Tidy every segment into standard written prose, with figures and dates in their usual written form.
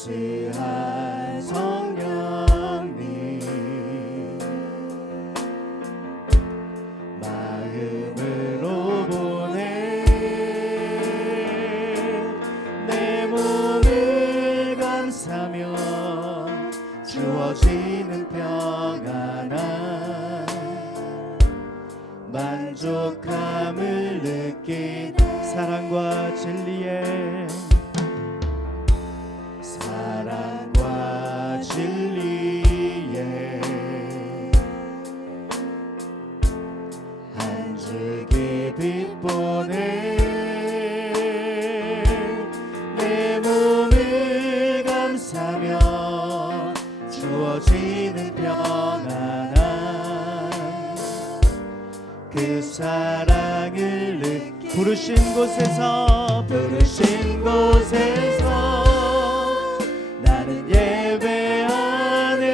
따스한 성령님 마음으로 보내 내 몸을 감싸며 주어지는 평안한 만족함을 느낀 사랑과 진리에 한 줄기 빛 보내 내 몸을 감싸며 주어지는 평안한 그 사랑을 부르신 곳에서 나는 예배하네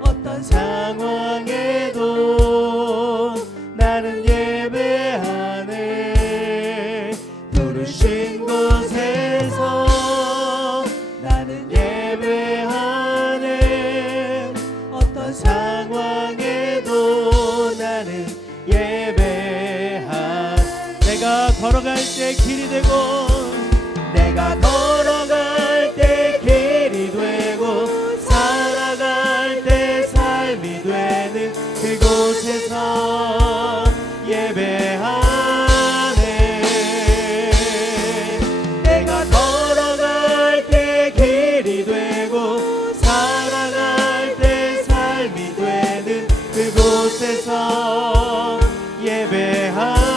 어떤 상황에도 나는 예배하네 부르신 곳에서 나는 예배하네 어떤 상황에도 나는 예배하네 내가 걸어갈 때 길이 되고 내가 걸어갈 때 길이 되고 살아갈 때 삶이 되는 그곳에서 예배하네 내가 걸어갈 때 길이 되고 살아갈 때 삶이 되는 그곳에서 예배하네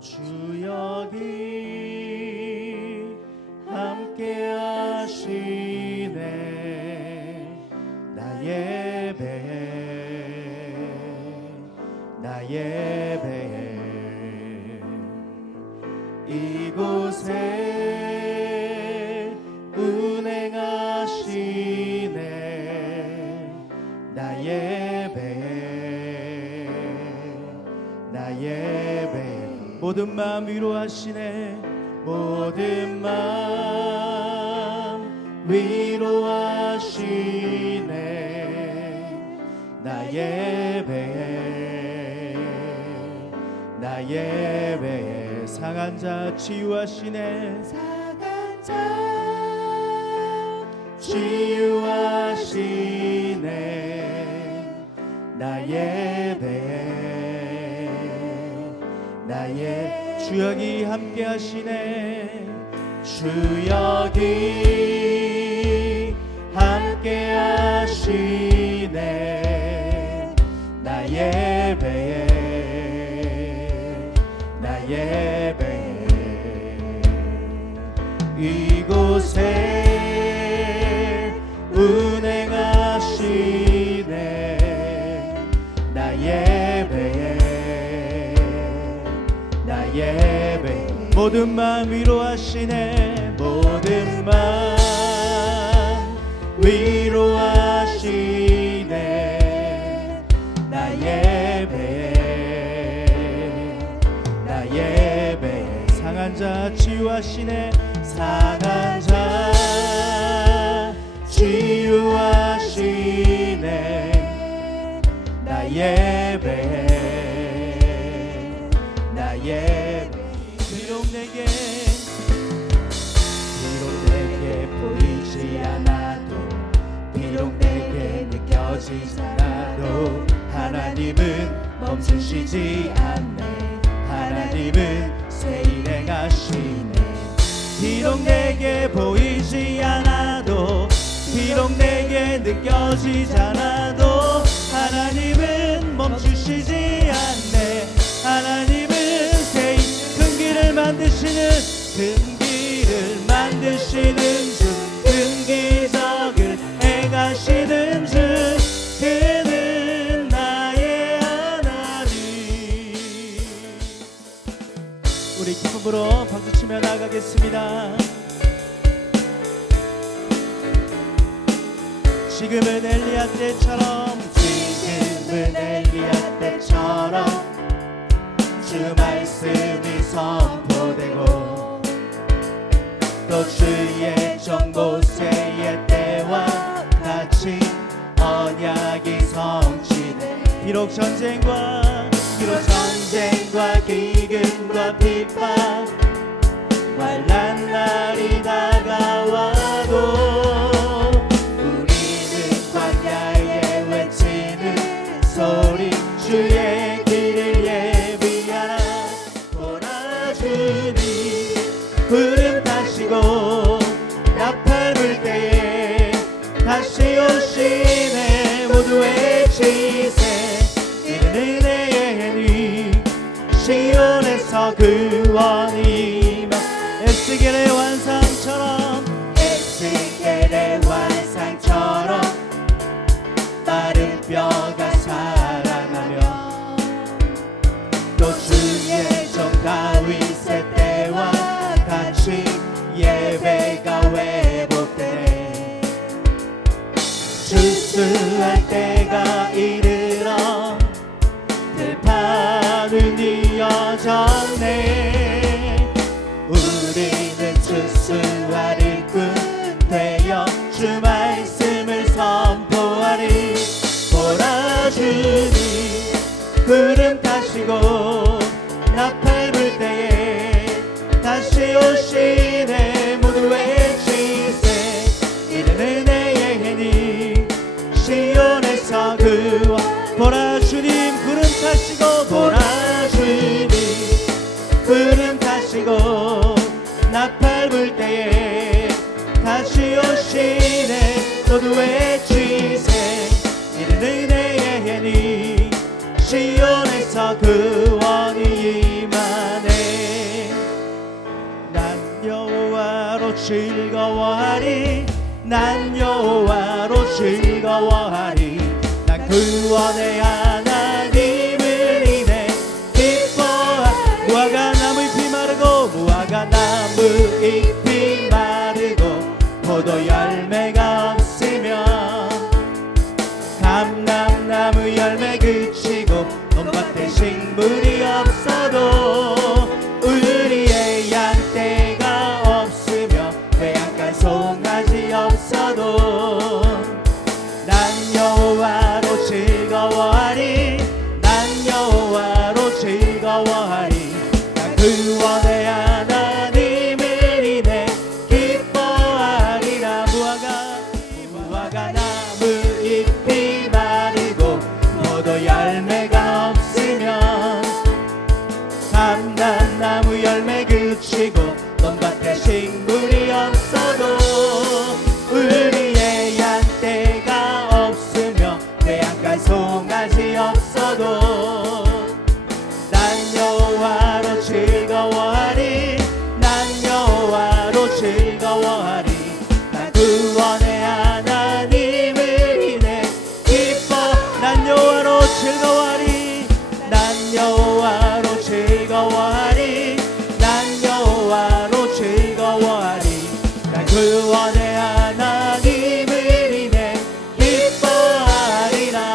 주 여기 함께 하시네 나 예배해 이곳에 운행하시네 나 예배해 모든 마음 위로하시네 모든 마음 위로하시네 나 예배해 상한 자 치유하시네 상한 자 치유하시네 나 예배해 나의 주 여기 함께 하시네 주 여기 함께 하시네 나 예배해 이곳에 운행하시네 나 예배해 모든 마음 위로하시네 모든 마음 위로하시네 나 예배해 상한 자 치유하시네 상한 자 치유하시네 나 예배해 비록 내게 보이지 않아도 비록 내게 느껴지지 않아도 하나님은 멈추시지 않네 하나님은 새 일 행하시네 비록 내게 보이지 않아도 비록 내게 느껴지지 않아도 하나님은 멈추시지 않네 하나님은 새 큰 길을 만드시네 지금은 엘리야 때처럼 지금은 엘리야 때처럼 주 말씀이 선포되고 또 주의 종 모세의 때와 같이 언약이 성취돼 비록 전쟁과 기근과 핍박 환난 날이 다가와도 우리는 광야에 외치는 소리 주의 길을 예비하라 보라 주님 구름 타시고 나팔 불 때에 다시 오시네 모두 외치세 이는 은혜의 해니 시온에서 구원이 에스겔의 환상처럼 마른 뼈가 살아나며 또 주의 종 다윗의 때와 같이 예배가 회복되네 주수할 때가 이르러 들판은 이어졌네 우리는 주수할 일꾼 되어 주 말씀을 선포하리 보라 주님 구름 타시고 나팔 불 때에 다시 오시네 모두 외치세 이는 은혜의 해니 시온에서 구원 보라 주님 구름 타시고 보라 주님 구름 타시고 나팔 불 때에 다시 오시네 모두 외치세 이는 은혜의 해니 시온에서 구원이 임하네 난 여호와로 즐거워하리 난 여호와로 즐거워하리 난 구원의 하나님을 인해 기뻐하 무화과 나무 잎이 마르고 무화과 나무 잎이 마르고 포도 열매가 없으며 감람나무 열매 그치고 논밭에 식물이 없어도 우리의 양떼가 없으며 외양간 송아지 없어도 난 여호와로 즐거워하리 난 여호와로 즐거워하리 난 구원의 하나님을 인해 기뻐하리라 무화과 나무 잎이 마르고 포도 열매가 없으면 감람나무 열매 그치고 논밭에 식물이 없어도 우리의 양떼가 없으며 외양간 송아지 없어도 난 여호와로 즐거워하리 난 여호와로 즐거워하리 난 구원의 하나님을 인해 기뻐 난 여호와로 즐거워하리 난 여호와로 즐거워하리 난 여호와로 즐거워하리 난 구원의 하나님을 인해 기뻐하리라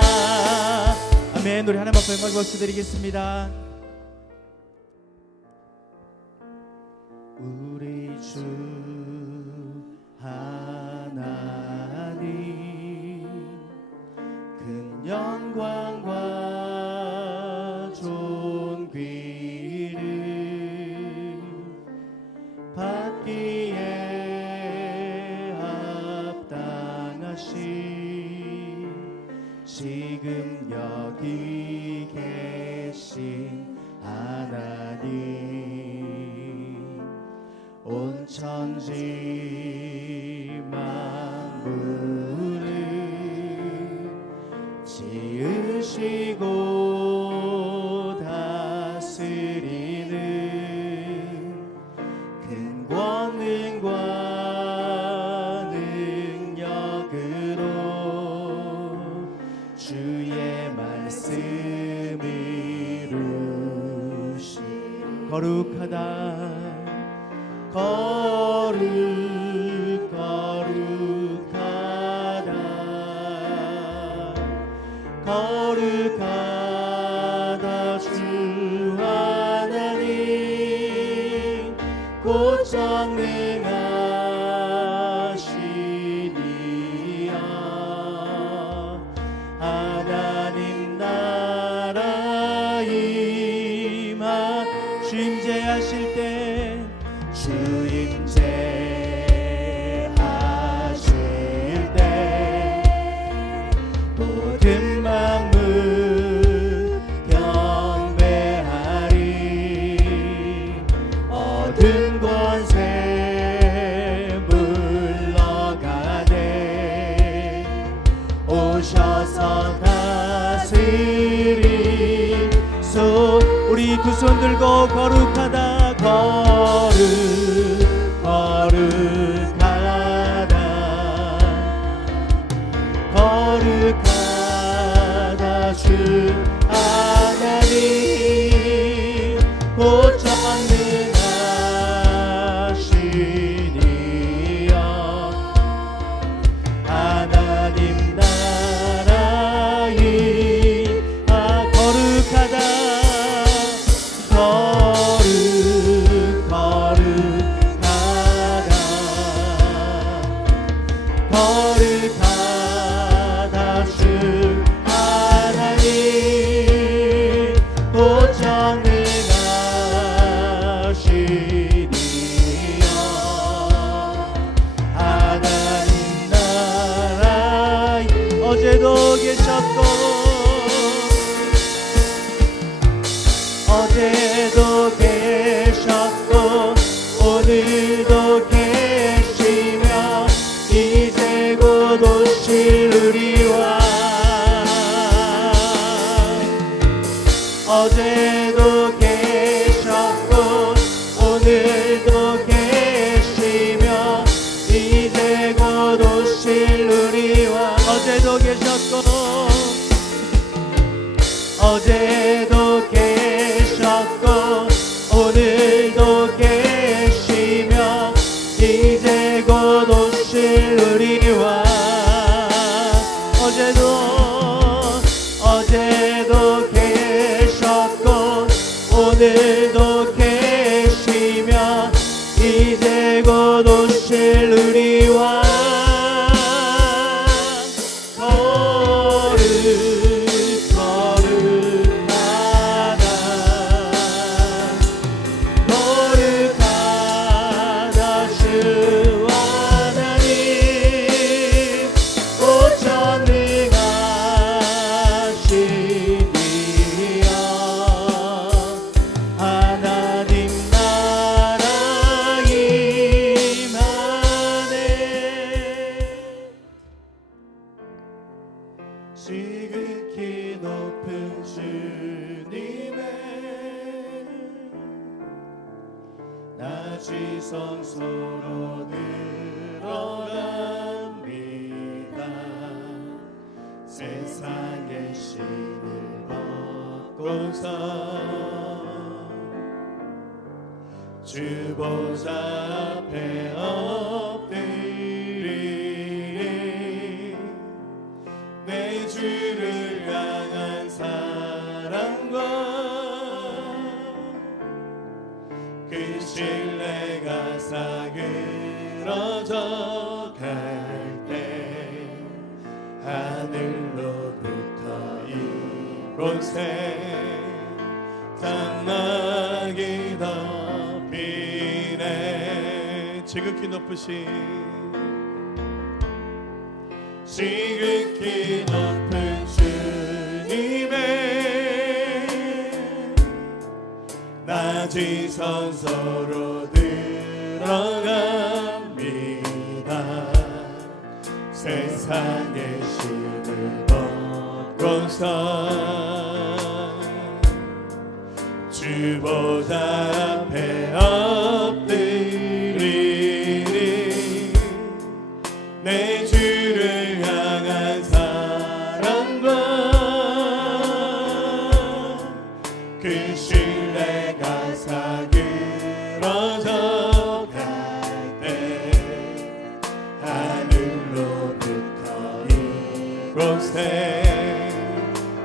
아멘 우리 하나님 앞에 영광 박수 드리겠습니다 우리 주 하나님 큰 영광과 존귀를 받기에 합당하신 지금 여기 계신 하나님 온 천지 만물을 지으시고 다스리는 큰 권능과 능력으로 주의 말씀을 이루시 거룩하다 거룩하다 거룩하다 주 하나님 곧 전능하시니야. 하나님 나라 임하 주 임재하실 때 주 임재하실 때 모든 만물 경배하리. 얻은 권세 물러가네. 오셔서 다스리소. 우리 두 손 들고 거룩하다 거룩하다 주 하나님 곧 전능하시니여. 하나님 나라 임하 거룩하다 거룩하다 주 하나님 곧 전능하시니여. 하나님 나라 어제도 계셨고 오늘도 계시며 이제 곧 오시리와. 어제도 계셨고 오늘도 계시며 이제 곧 오시리와. 어제도 계셨고 오늘도 계시며 이제 곧 오시리와. 어제도 계셨고 오늘도 계시며 이제 곧 오시리와. 지극히 높은 주님의 낮이 성소로 들어갑니다. 세상의 신을 벗고서 주 보좌 앞에 엎드리리. 내 주를 향한 사랑과 그 신뢰가 사그러져 갈 때 하늘로부터 이곳에 장막이 덮이네. 지극히 높으신 높은 주님의 낮이 성소로 들어갑니다. 세상의 신을 벗고서 주 보좌 앞에 엎드리리. 내 주를 향한 사랑과 그 신뢰가 사그러져 갈 때 하늘로부터 이곳에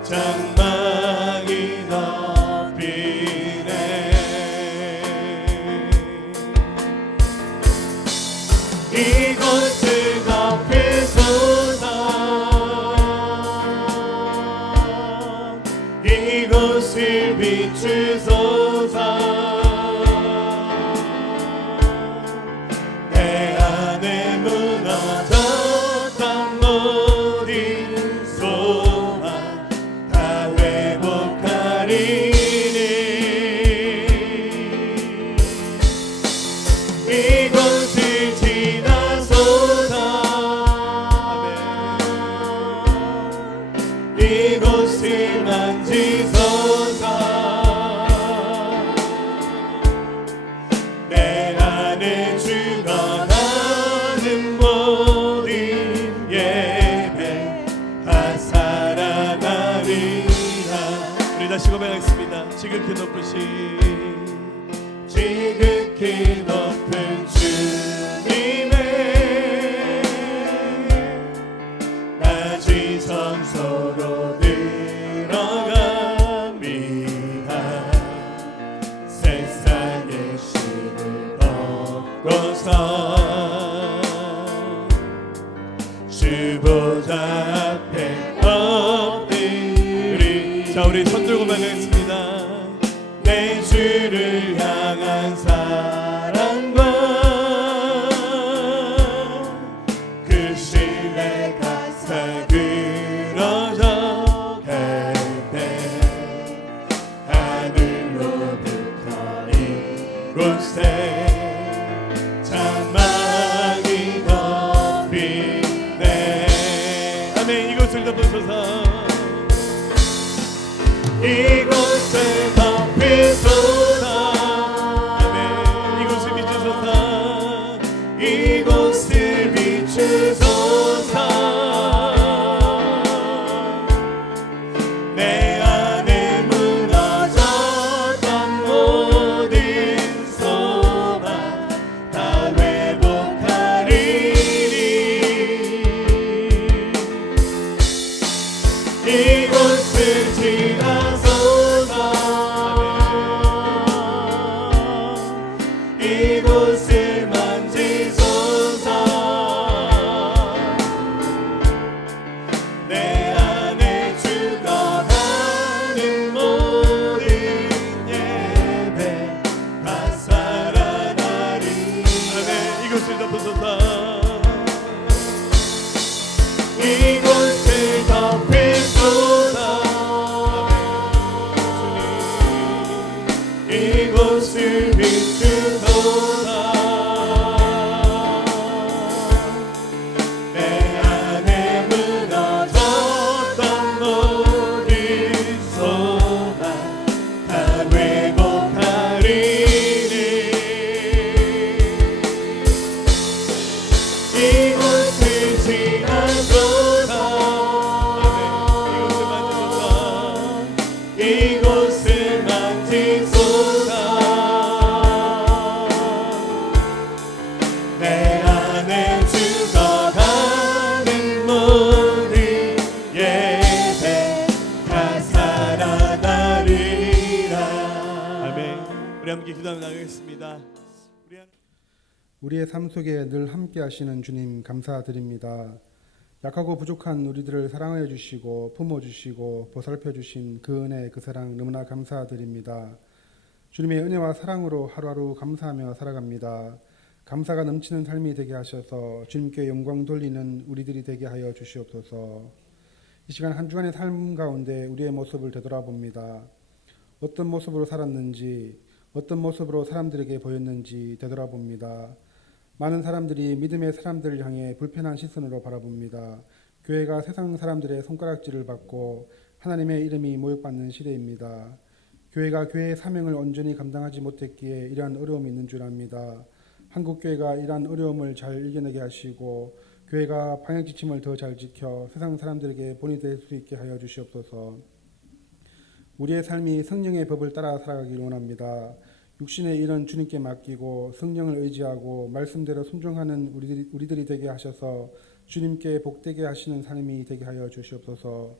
장막이 덮이네. 이곳을 덮이소서. 이곳을 비추소서. 내 안에 무너졌던 모든 소망 다 회복하리니. 이곳을 지나소서. 이곳을 만지소서. 내 안에 죽어가는 모든 예배 다 살아나리라. 우리 다시 고백하겠습니다. 지극히 높으신 지극히 높은 주님의 낮은 성소로 들어갑니다. 세상의 신을 벗고서 주 보좌 앞에 엎드리. 자, 우리 손들고 만나겠습니다. 내 주를 향한 사랑과 그 신뢰가 사그러져 갈 때 하늘로부터 이곳에 장막이 덮이네. 아멘. 이곳을 덮으소서. 이곳을 덮이소서. 아멘. 이곳을 비추소서. 이곳을 비추소서. 내 안에 무너졌던 모든 소망 다 회복하리니. 이곳을 지나소서. 이곳을 만지소서. 내 안에 죽어가는 모든 예배 다 살아나리. 아멘. 이곳을 덮으소서. 이곳을 덮으소서. 이곳을 비추소서. 내 안에 무너졌던 모든 소망 다 회복하리니. 이곳을 지나소서. 이곳을 만지소서. 내 안에 죽어가는 모든 예배 다 살아나리라. 아멘. 우리 함께 기도하며 나가겠습니다. 우리의 삶 속에 늘 함께 하시는 주님 감사드립니다. 약하고 부족한 우리들을 사랑하여 주시고 품어주시고 보살펴 주신 그 은혜 그 사랑 너무나 감사드립니다. 주님의 은혜와 사랑으로 하루하루 감사하며 살아갑니다. 감사가 넘치는 삶이 되게 하셔서 주님께 영광 돌리는 우리들이 되게 하여 주시옵소서. 이 시간 한 주간의 삶 가운데 우리의 모습을 되돌아봅니다. 어떤 모습으로 살았는지, 어떤 모습으로 사람들에게 보였는지 되돌아봅니다. 많은 사람들이 믿음의 사람들을 향해 불편한 시선으로 바라봅니다. 교회가 세상 사람들의 손가락질을 받고 하나님의 이름이 모욕받는 시대입니다. 교회가 교회의 사명을 온전히 감당하지 못했기에 이러한 어려움이 있는 줄 압니다. 한국교회가 이러한 어려움을 잘 이겨내게 하시고 교회가 방역지침을 더 잘 지켜 세상 사람들에게 본이 될 수 있게 하여 주시옵소서. 우리의 삶이 성령의 법을 따라 살아가길 원합니다. 육신의 일은 주님께 맡기고 성령을 의지하고 말씀대로 순종하는 우리들이 되게 하셔서 주님께 복되게 하시는 삶이 되게 하여 주시옵소서.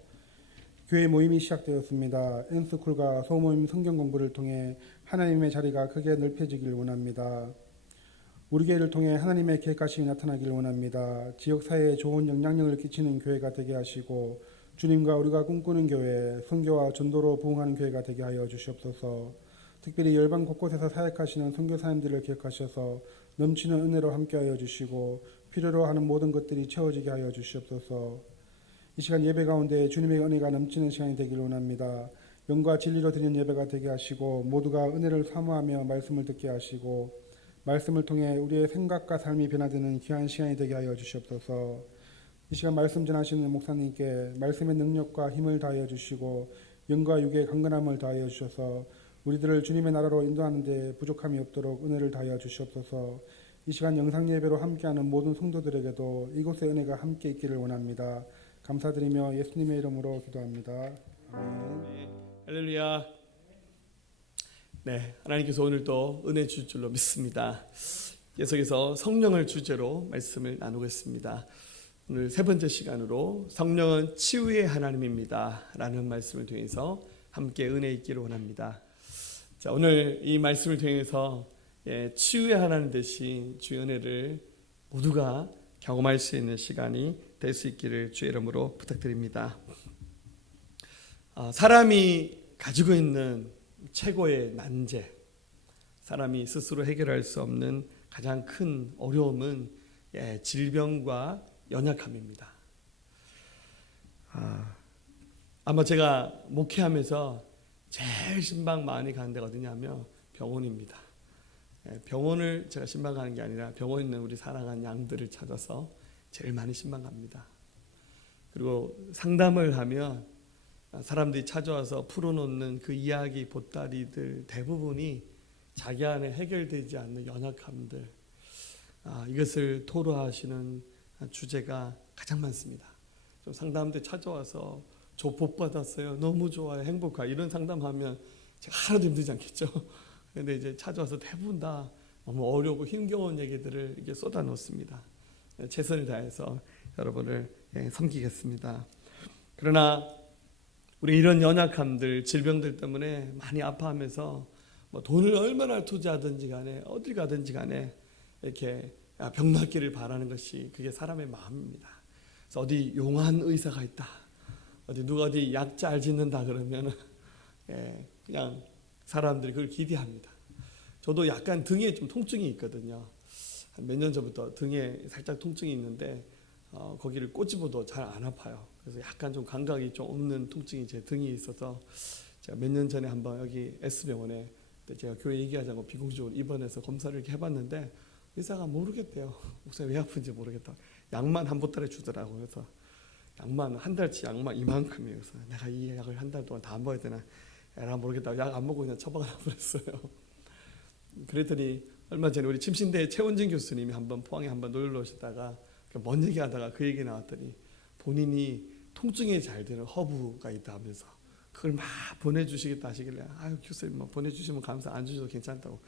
교회 모임이 시작되었습니다. 엔스쿨과 소모임 성경 공부를 통해 하나님의 자리가 크게 넓혀지길 원합니다. 우리 교회를 통해 하나님의 계획하심이 나타나길 원합니다. 지역사회에 좋은 영향력을 끼치는 교회가 되게 하시고 주님과 우리가 꿈꾸는 교회, 선교와 전도로 부흥하는 교회가 되게 하여 주시옵소서. 특별히 열방 곳곳에서 사역하시는 선교사님들을 기억하셔서 넘치는 은혜로 함께하여 주시고 필요로 하는 모든 것들이 채워지게 하여 주시옵소서. 이 시간 예배 가운데 주님의 은혜가 넘치는 시간이 되길 원합니다. 영과 진리로 드리는 예배가 되게 하시고 모두가 은혜를 사모하며 말씀을 듣게 하시고 말씀을 통해 우리의 생각과 삶이 변화되는 귀한 시간이 되게 하여 주시옵소서. 이 시간 말씀 전하시는 목사님께 말씀의 능력과 힘을 다하여 주시고 영과 육의 강건함을 다하여 주셔서 우리들을 주님의 나라로 인도하는 데 부족함이 없도록 은혜를 다하여 주시옵소서. 이 시간 영상 예배로 함께하는 모든 성도들에게도 이곳의 은혜가 함께 있기를 원합니다. 감사드리며 예수님의 이름으로 기도합니다. 아멘. 할렐루야. 네, 하나님께서 오늘도 은혜 주실 줄로 믿습니다. 계속해서 성령을 주제로 말씀을 나누겠습니다. 오늘 세 번째 시간으로 성령은 치유의 하나님입니다 라는 말씀을 통해서 함께 은혜 있기를 원합니다. 자, 오늘 이 말씀을 통해서 치유의 하나님 되신 주의 은혜를 모두가 경험할 수 있는 시간이 될 수 있기를 주의 이름으로 부탁드립니다. 사람이 가지고 있는 최고의 난제, 사람이 스스로 해결할 수 없는 가장 큰 어려움은 질병과 연약함입니다. 아마 제가 목회하면서 제일 신방 많이 가는 데가 어디냐면 병원입니다. 병원을 제가 신방 가는 게 아니라 병원에 있는 우리 사랑하는 양들을 찾아서 제일 많이 신방 갑니다. 그리고 상담을 하면 사람들이 찾아와서 풀어놓는 그 이야기 보따리들 대부분이 자기 안에 해결되지 않는 연약함들, 이것을 토로하시는 주제가 가장 많습니다. 좀 상담 때 찾아와서 저 복 받았어요, 너무 좋아요, 행복하, 이런 상담하면 제가 하나도 힘들지 않겠죠. 그런데 이제 찾아와서 대부분 다 너무 어려우고 힘겨운 얘기들을 이렇게 쏟아놓습니다. 최선을 다해서 여러분을 섬기겠습니다. 그러나 우리 이런 연약함들, 질병들 때문에 많이 아파하면서 뭐 돈을 얼마나 투자하든지 간에 어딜 가든지 간에 이렇게 병 낫기를 바라는 것이 그게 사람의 마음입니다. 그래서 어디 용한 의사가 있다, 누가 어디 약 잘 짓는다 그러면 그냥 사람들이 그걸 기대합니다. 저도 약간 등에 좀 통증이 있거든요. 몇 년 전부터 등에 살짝 통증이 있는데 거기를 꼬집어도 잘 안 아파요. 그래서 약간 좀 감각이 좀 없는 통증이 제 등에 있어서 제가 몇 년 전에 한번 여기 S병원에 제가 교회 얘기하자고 비공식적으로 입원해서 검사를 이렇게 해봤는데 의사가 모르겠대요. 목사님 왜 아픈지 모르겠다. 약만 한 보따리 주더라고요. 그래서 약만 한 달치 약만 이만큼이에요. 그래서 내가 이 약을 한 달 동안 다 안 먹어야 되나 에라 모르겠다고 약 안 먹고 그냥 처방을 버렸어요. 그랬더니 얼마 전에 우리 침신대 최원진 교수님이 한번 포항에 한번 놀러 오시다가 뭔 얘기하다가 그 얘기 나왔더니 본인이 통증에 잘 되는 허브가 있다 하면서 그걸 막 보내주시겠다 하시길래 아유 교수님 뭐 보내주시면 감사, 안 주셔도 괜찮다고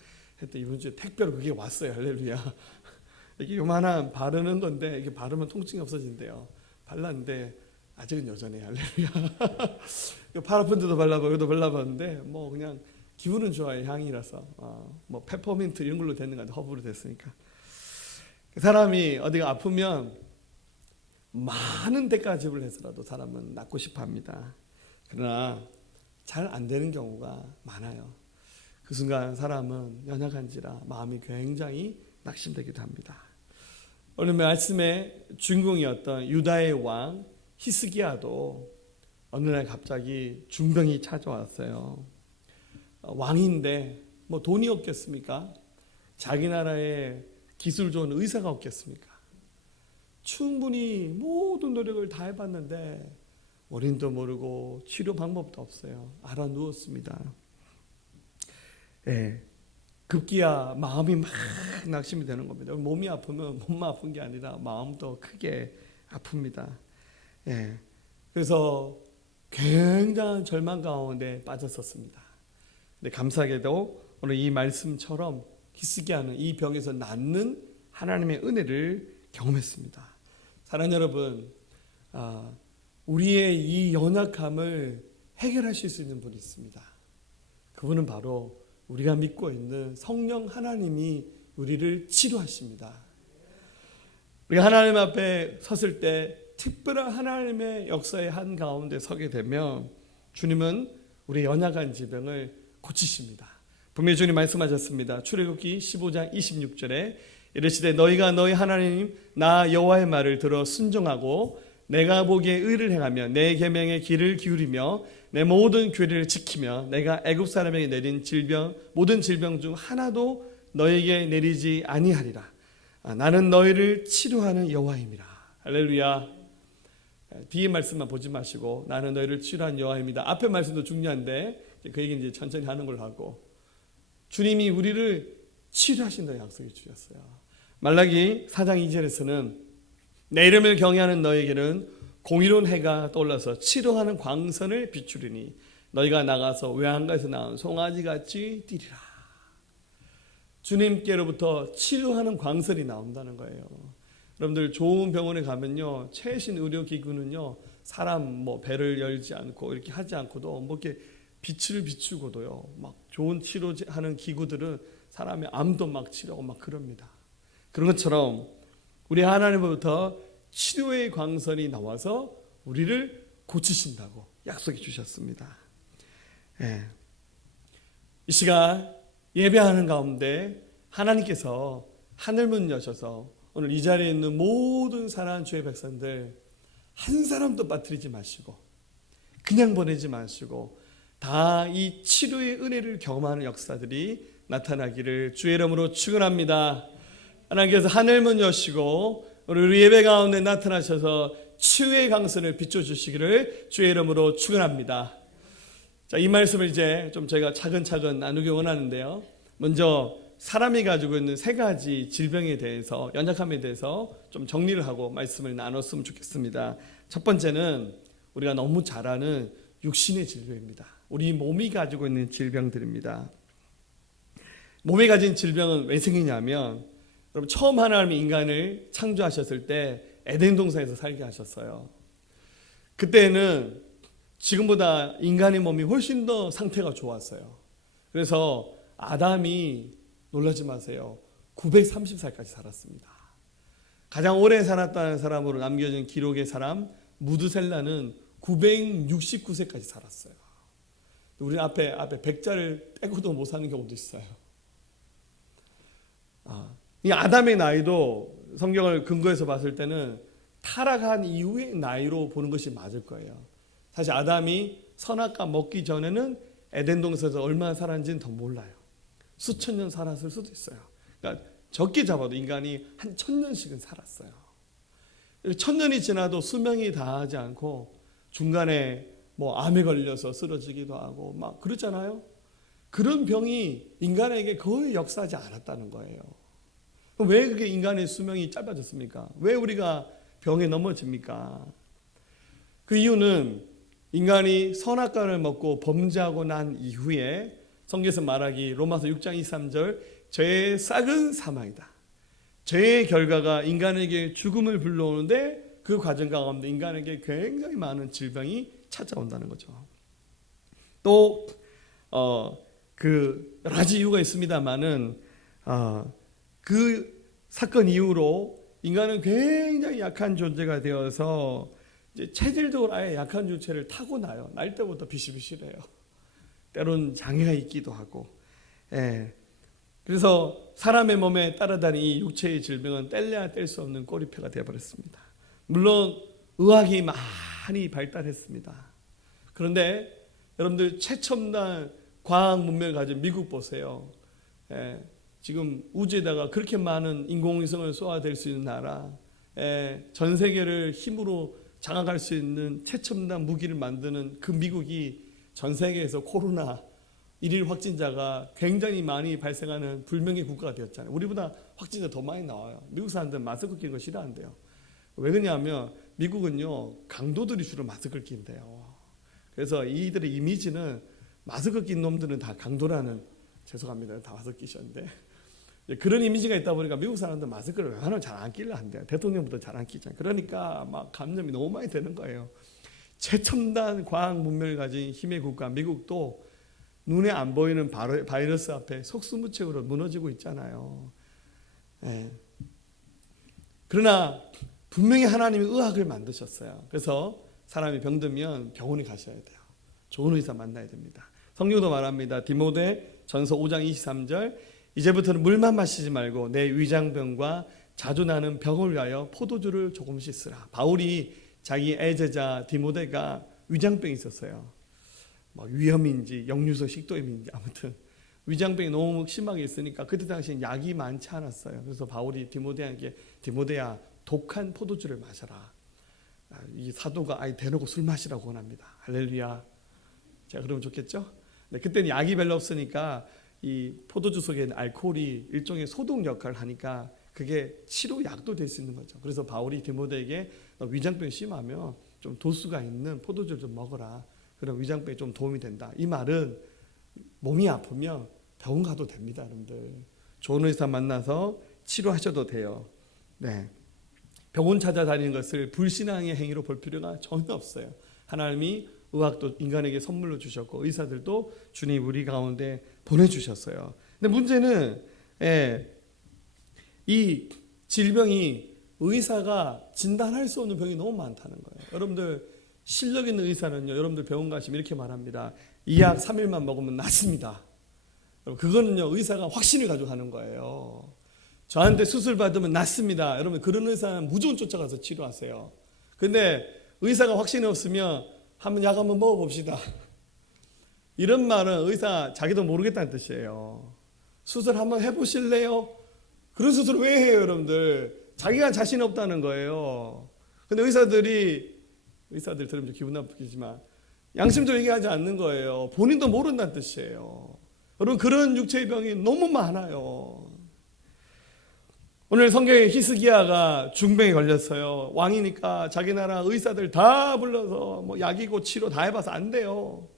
했더니 이번 주에 택배로 그게 왔어요. 할렐루야. 이게 요만한 바르는 건데 이게 바르면 통증이 없어진대요. 발랐는데 아직은 여전해요. 할렐루야. 팔 아픈 데도 발라보고 여기도 발라봤는데 뭐 그냥 기분은 좋아요. 향이라서 뭐 페퍼민트 이런 걸로 됐는 거 같아요. 허브로 됐으니까. 사람이 어디가 아프면 많은 대가 지불을 해서라도 사람은 낫고 싶어 합니다. 그러나 잘 안 되는 경우가 많아요. 그 순간 사람은 연약한지라 마음이 굉장히 낙심되기도 합니다. 오늘 말씀의 주인공이었던 유다의 왕 히스기야도 어느 날 갑자기 중병이 찾아왔어요. 왕인데 뭐 돈이 없겠습니까? 자기 나라에 기술 좋은 의사가 없겠습니까? 충분히 모든 노력을 다 해봤는데 원인도 모르고 치료 방법도 없어요. 알아 누웠습니다. 급기야 마음이 막 낙심이 되는 겁니다. 몸이 아프면 몸만 아픈 게 아니라 마음도 크게 아픕니다. 그래서 굉장한 절망 가운데 빠졌었습니다. 근데 감사하게도 오늘 이 말씀처럼 히스기야는 이 병에서 낫는 하나님의 은혜를 경험했습니다. 사랑하는 여러분, 우리의 이 연약함을 해결하실 수 있는 분이 있습니다. 그분은 바로 우리가 믿고 있는 성령 하나님이 우리를 치료하십니다. 우리가 하나님 앞에 섰을 때 특별한 하나님의 역사의 한가운데 서게 되면 주님은 우리의 연약한 질병을 고치십니다. 분명히 주님 말씀하셨습니다. 출애굽기 15장 26절에 이르시되 너희가 너희 하나님 나 여호와의 말을 들어 순종하고 내가 보기에 의를 행하며 내 계명에 귀를 기울이며 내 모든 규례를 지키며 내가 애굽 사람에게 내린 질병 모든 질병 중 하나도 너에게 내리지 아니하리라. 나는 너희를 치료하는 여호와임이라. 할렐루야. 뒤에 말씀만 보지 마시고 나는 너희를 치료하는 여호와입니다. 앞에 말씀도 중요한데 그 얘기 이제 천천히 하는 걸로 하고 주님이 우리를 치료하신다는 약속을 주셨어요. 말라기 4장 2절에서는 내 이름을 경외하는 너에게는 공의로운 해가 떠올라서 치료하는 광선을 비추리니 너희가 나가서 외양가에서 나온 송아지같이 뛰리라. 주님께로부터 치료하는 광선이 나온다는 거예요. 여러분들 좋은 병원에 가면요 최신 의료기구는요 사람 배를 열지 않고 이렇게 하지 않고도 이렇게 빛을 비추고도요 막 좋은 치료하는 기구들은 사람의 암도 막 치료하고 막 그럽니다. 그런 것처럼 우리 하나님으로부터 치료의 광선이 나와서 우리를 고치신다고 약속해 주셨습니다. 이 시간 예배하는 가운데 하나님께서 하늘문 여셔서 오늘 이 자리에 있는 모든 사랑하는 주의 백성들 한 사람도 빠뜨리지 마시고 그냥 보내지 마시고 다 이 치료의 은혜를 경험하는 역사들이 나타나기를 주의 이름으로 축원합니다. 하나님께서 하늘문 여시고 우리 예배 가운데 나타나셔서 치유의 강선을 비춰주시기를 주의 이름으로 축원합니다. 자, 이 말씀을 이제 좀 저희가 차근차근 나누기 원하는데요. 먼저 사람이 가지고 있는 세 가지 질병에 대해서 연약함에 대해서 좀 정리를 하고 말씀을 나눴으면 좋겠습니다. 첫 번째는 우리가 너무 잘 아는 육신의 질병입니다. 우리 몸이 가지고 있는 질병들입니다. 몸이 가진 질병은 왜 생기냐면 여러분 처음 하나님이 인간을 창조하셨을 때 에덴 동산에서 살게 하셨어요. 그때는 지금보다 인간의 몸이 훨씬 더 상태가 좋았어요. 그래서 아담이 놀라지 마세요. 930살까지 살았습니다. 가장 오래 살았다는 사람으로 남겨진 기록의 사람 무드셀라는 969세까지 살았어요. 우리 앞에 100자를 떼고도 못 사는 경우도 있어요. 이 아담의 나이도 성경을 근거해서 봤을 때는 타락한 이후의 나이로 보는 것이 맞을 거예요. 사실 아담이 선악과 먹기 전에는 에덴 동산에서 얼마나 살았는지는 더 몰라요. 수천 년 살았을 수도 있어요. 그러니까 적게 잡아도 인간이 한 1000년씩은 살았어요. 1000년이 지나도 수명이 다하지 않고 중간에 암에 걸려서 쓰러지기도 하고 막 그렇잖아요. 그런 병이 인간에게 거의 역사하지 않았다는 거예요. 왜 그게 인간의 수명이 짧아졌습니까? 왜 우리가 병에 넘어집니까? 그 이유는 인간이 선악과를 먹고 범죄하고 난 이후에 성경에서 말하기 로마서 6장 23절 죄의 싹은 사망이다. 죄의 결과가 인간에게 죽음을 불러오는데 그 과정 가운데 인간에게 굉장히 많은 질병이 찾아온다는 거죠. 또 그 여러 가지 이유가 있습니다만은 그 사건 이후로 인간은 굉장히 약한 존재가 되어서 이제 체질적으로 아예 약한 주체를 타고나요. 날 때부터 비실비실해요. 때론 장애가 있기도 하고. 그래서 사람의 몸에 따라다니는 이 육체의 질병은 뗄래야 뗄 수 없는 꼬리표가 되어버렸습니다. 물론 의학이 많이 발달했습니다. 그런데 여러분들 최첨단 과학 문명을 가진 미국 보세요. 지금 우주에다가 그렇게 많은 인공위성을 쏘아댈 수 있는 나라, 전 세계를 힘으로 장악할 수 있는 최첨단 무기를 만드는 그 미국이 전 세계에서 코로나 1일 확진자가 굉장히 많이 발생하는 불명예 국가가 되었잖아요. 우리보다 확진자 더 많이 나와요. 미국 사람들은 마스크 끼는 거 싫어한대요. 왜 그러냐면 미국은요 강도들이 주로 마스크를 낀대요. 그래서 이들의 이미지는 마스크 낀 놈들은 다 강도라는, 죄송합니다 다 마스크 끼셨는데 그런 이미지가 있다 보니까 미국 사람들 마스크를 웬만하면 잘 안 끼려 한대요. 대통령부터 잘 안 끼잖아요. 그러니까 막 감염이 너무 많이 되는 거예요. 최첨단 과학 문명을 가진 힘의 국가 미국도 눈에 안 보이는 바이러스 앞에 속수무책으로 무너지고 있잖아요. 예. 그러나 분명히 하나님이 의학을 만드셨어요. 그래서 사람이 병들면 병원에 가셔야 돼요. 좋은 의사 만나야 됩니다. 성경도 말합니다. 디모데 전서 5장 23절, 이제부터는 물만 마시지 말고 내 위장병과 자주 나는 병을 위하여 포도주를 조금씩 쓰라. 바울이 자기 애제자 디모데가 위장병이 있었어요. 뭐 위염인지 역류소 식도염인지 아무튼 위장병이 너무 심하게 있으니까 그때 당시엔 약이 많지 않았어요. 그래서 바울이 디모데에게 디모데야 독한 포도주를 마셔라. 이 사도가 아예 대놓고 술 마시라고 권합니다. 할렐루야. 자, 그러면 좋겠죠? 네, 그때는 약이 별로 없으니까 이 포도주 속에 있는 알코올이 일종의 소독 역할을 하니까 그게 치료약도 될 수 있는 거죠. 그래서 바울이 디모데에게 너 위장병이 심하면 좀 도수가 있는 포도주를 좀 먹어라. 그럼 위장병에 좀 도움이 된다. 이 말은 몸이 아프면 병원 가도 됩니다, 여러분들. 좋은 의사 만나서 치료하셔도 돼요. 네. 병원 찾아다니는 것을 불신앙의 행위로 볼 필요가 전혀 없어요. 하나님이 의학도 인간에게 선물로 주셨고 의사들도 주님 우리 가운데 보내주셨어요. 근데 문제는 이 질병이 의사가 진단할 수 없는 병이 너무 많다는 거예요. 여러분들 실력 있는 의사는요, 여러분들 병원 가시면 이렇게 말합니다. 이 약 3일만 먹으면 낫습니다. 그거는요 의사가 확신을 가지고 하는 거예요. 저한테 수술 받으면 낫습니다. 여러분 그런 의사는 무조건 쫓아가서 치료하세요. 근데 의사가 확신이 없으면 한번 약 한번 먹어봅시다. 이런 말은 의사 자기도 모르겠다는 뜻이에요. 수술 한번 해보실래요? 그런 수술 왜 해요, 여러분들? 자기가 자신 없다는 거예요. 근데 의사들 들으면 좀 기분 나쁘겠지만 양심적으로 얘기하지 않는 거예요. 본인도 모른다는 뜻이에요. 여러분 그런 육체의 병이 너무 많아요. 오늘 성경에 히스기야가 중병에 걸렸어요. 왕이니까 자기 나라 의사들 다 불러서 뭐 약이고 치료 다 해봐서 안 돼요.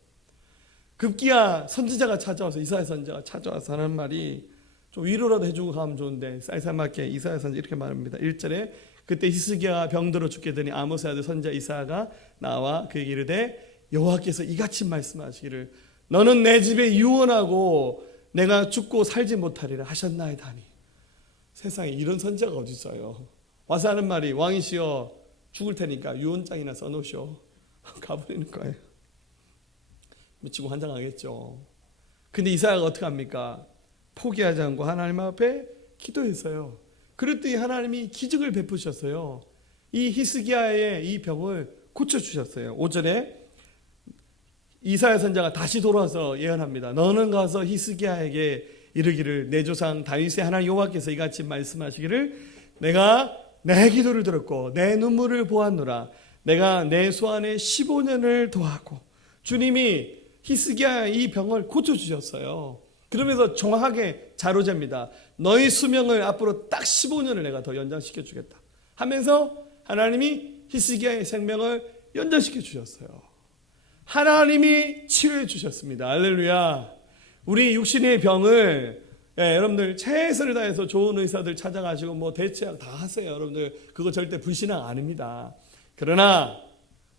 급기야 선지자가 찾아와서 이사야 선지자가 찾아와서 하는 말이 좀 위로라도 해주고 가면 좋은데 쌀쌀맞게 이사야 선지 이렇게 말합니다. 1절에 그때 히스기야가 병들어 죽게 되니 아모스의 아들 선지자 이사야가 나와 그에게 이르되 여호와께서 이같이 말씀하시기를 너는 내 집에 유언하고 내가 죽고 살지 못하리라 하셨나이다니. 세상에 이런 선지자가 어디 있어요. 와서 하는 말이 왕이시여 죽을 테니까 유언장이나 써놓으시오. 가버리는 거예요. 미치고 환장하겠죠. 근데 이사야가 어떻게 합니까? 포기하지 않고 하나님 앞에 기도했어요. 그랬더니 하나님이 기적을 베푸셨어요. 이 히스기야의 이 병을 고쳐주셨어요. 5절에 이사야 선지자가 다시 돌아와서 예언합니다. 너는 가서 히스기야에게 이르기를 내 조상 다윗의 하나님 여호와께서 이같이 말씀하시기를 내가 내 기도를 들었고 내 눈물을 보았노라. 내가 내 소안에 15년을 더하고 주님이 히스기야의 이 병을 고쳐주셨어요. 그러면서 정확하게 자로잡니다. 너희 수명을 앞으로 딱 15년을 내가 더 연장시켜 주겠다 하면서 하나님이 히스기야의 생명을 연장시켜 주셨어요. 하나님이 치유해 주셨습니다. 할렐루야. 우리 육신의 병을 여러분들 최선을 다해서 좋은 의사들 찾아가시고 뭐 대체약 다 하세요. 여러분들 그거 절대 불신앙 아닙니다. 그러나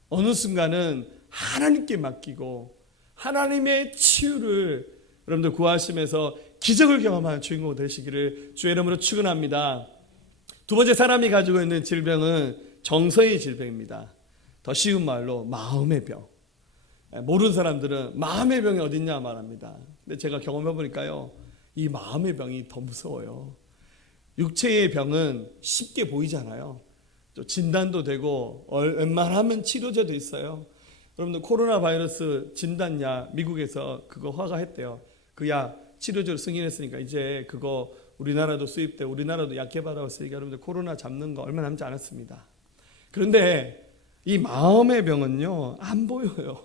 어느 순간은 하나님께 맡기고 하나님의 치유를 여러분들 구하시면서 기적을 경험하는 주인공 되시기를 주의 이름으로 축원합니다. 두 번째 사람이 가지고 있는 질병은 정서의 질병입니다. 더 쉬운 말로 마음의 병. 모르는 사람들은 마음의 병이 어딨냐 말합니다. 근데 제가 경험해 보니까요, 이 마음의 병이 더 무서워요. 육체의 병은 쉽게 보이잖아요. 또 진단도 되고 웬만하면 치료제도 있어요. 여러분들 코로나 바이러스 진단약 미국에서 그거 허가했대요. 그 약 치료제로 승인했으니까 이제 그거 우리나라도 수입돼 우리나라도 약 개발하고 있으니까 여러분들 코로나 잡는 거 얼마 남지 않았습니다. 그런데 이 마음의 병은요 안 보여요.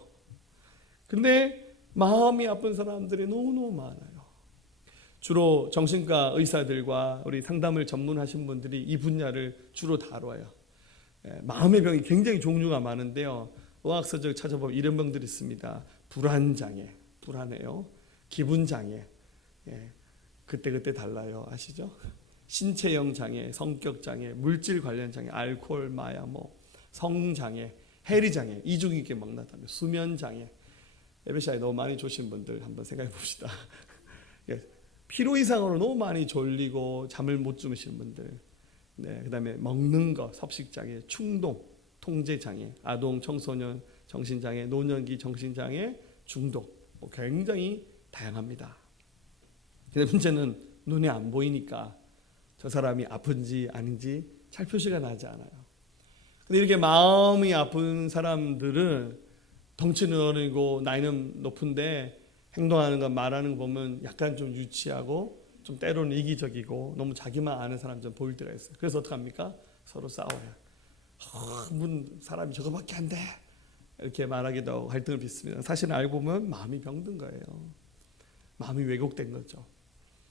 근데 마음이 아픈 사람들이 너무너무 많아요. 주로 정신과 의사들과 우리 상담을 전문하신 분들이 이 분야를 주로 다뤄요. 마음의 병이 굉장히 종류가 많은데요. 의학서적 찾아보면 이런 병들이 있습니다. 불안장애, 불안해요. 기분장애, 그때 달라요. 아시죠? 신체형 장애, 성격 장애, 물질 관련 장애, 알코올, 마약, 성장애, 해리장애, 이중인격 막 나타나며 수면장애. MBCI 너무 많이 조신 분들 한번 생각해 봅시다. 피로 이상으로 너무 많이 졸리고 잠을 못 주무시는 분들, 네, 그다음에 먹는 거, 섭식장애, 충동, 통제장애, 아동, 청소년 정신장애, 노년기 정신장애, 중독, 굉장히 다양합니다. 근데 문제는 눈에 안 보이니까 저 사람이 아픈지 아닌지 잘 표시가 나지 않아요. 근데 이렇게 마음이 아픈 사람들은 덩치는 어리고 나이는 높은데 행동하는 거 말하는 거 보면 약간 좀 유치하고 좀 때로는 이기적이고 너무 자기만 아는 사람 좀 보일 때가 있어요. 그래서 어떡합니까? 서로 싸워요. 사람이 저거밖에 안 돼. 이렇게 말하기도 하고 갈등을 빚습니다. 사실 알고 보면 마음이 병든 거예요. 마음이 왜곡된 거죠.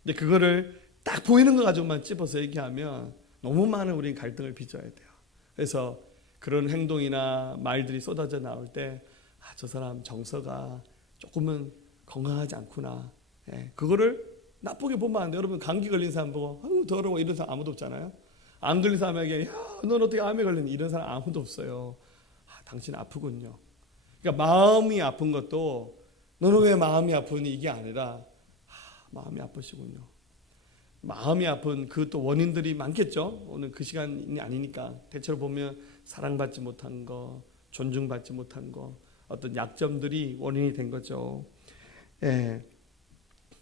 근데 그거를 딱 보이는 거 가지고만 찝어서 얘기하면 너무 많은 우리는 갈등을 빚어야 돼요. 그래서 그런 행동이나 말들이 쏟아져 나올 때 저 사람 정서가 조금은 건강하지 않구나. 그거를 나쁘게 보면 안 돼요. 여러분 감기 걸린 사람 보고 아유 더러워 이런 사람 아무도 없잖아요. 안 걸린 사람에게 야, 넌 어떻게 암에 걸렸니? 이런 사람 아무도 없어요. 당신 아프군요. 그러니까 마음이 아픈 것도 너는 왜 마음이 아프니 이게 아니라 마음이 아프시군요. 마음이 아픈 그 또 원인들이 많겠죠. 오늘 그 시간이 아니니까 대체로 보면 사랑받지 못한 거, 존중받지 못한 거, 어떤 약점들이 원인이 된 거죠. 예.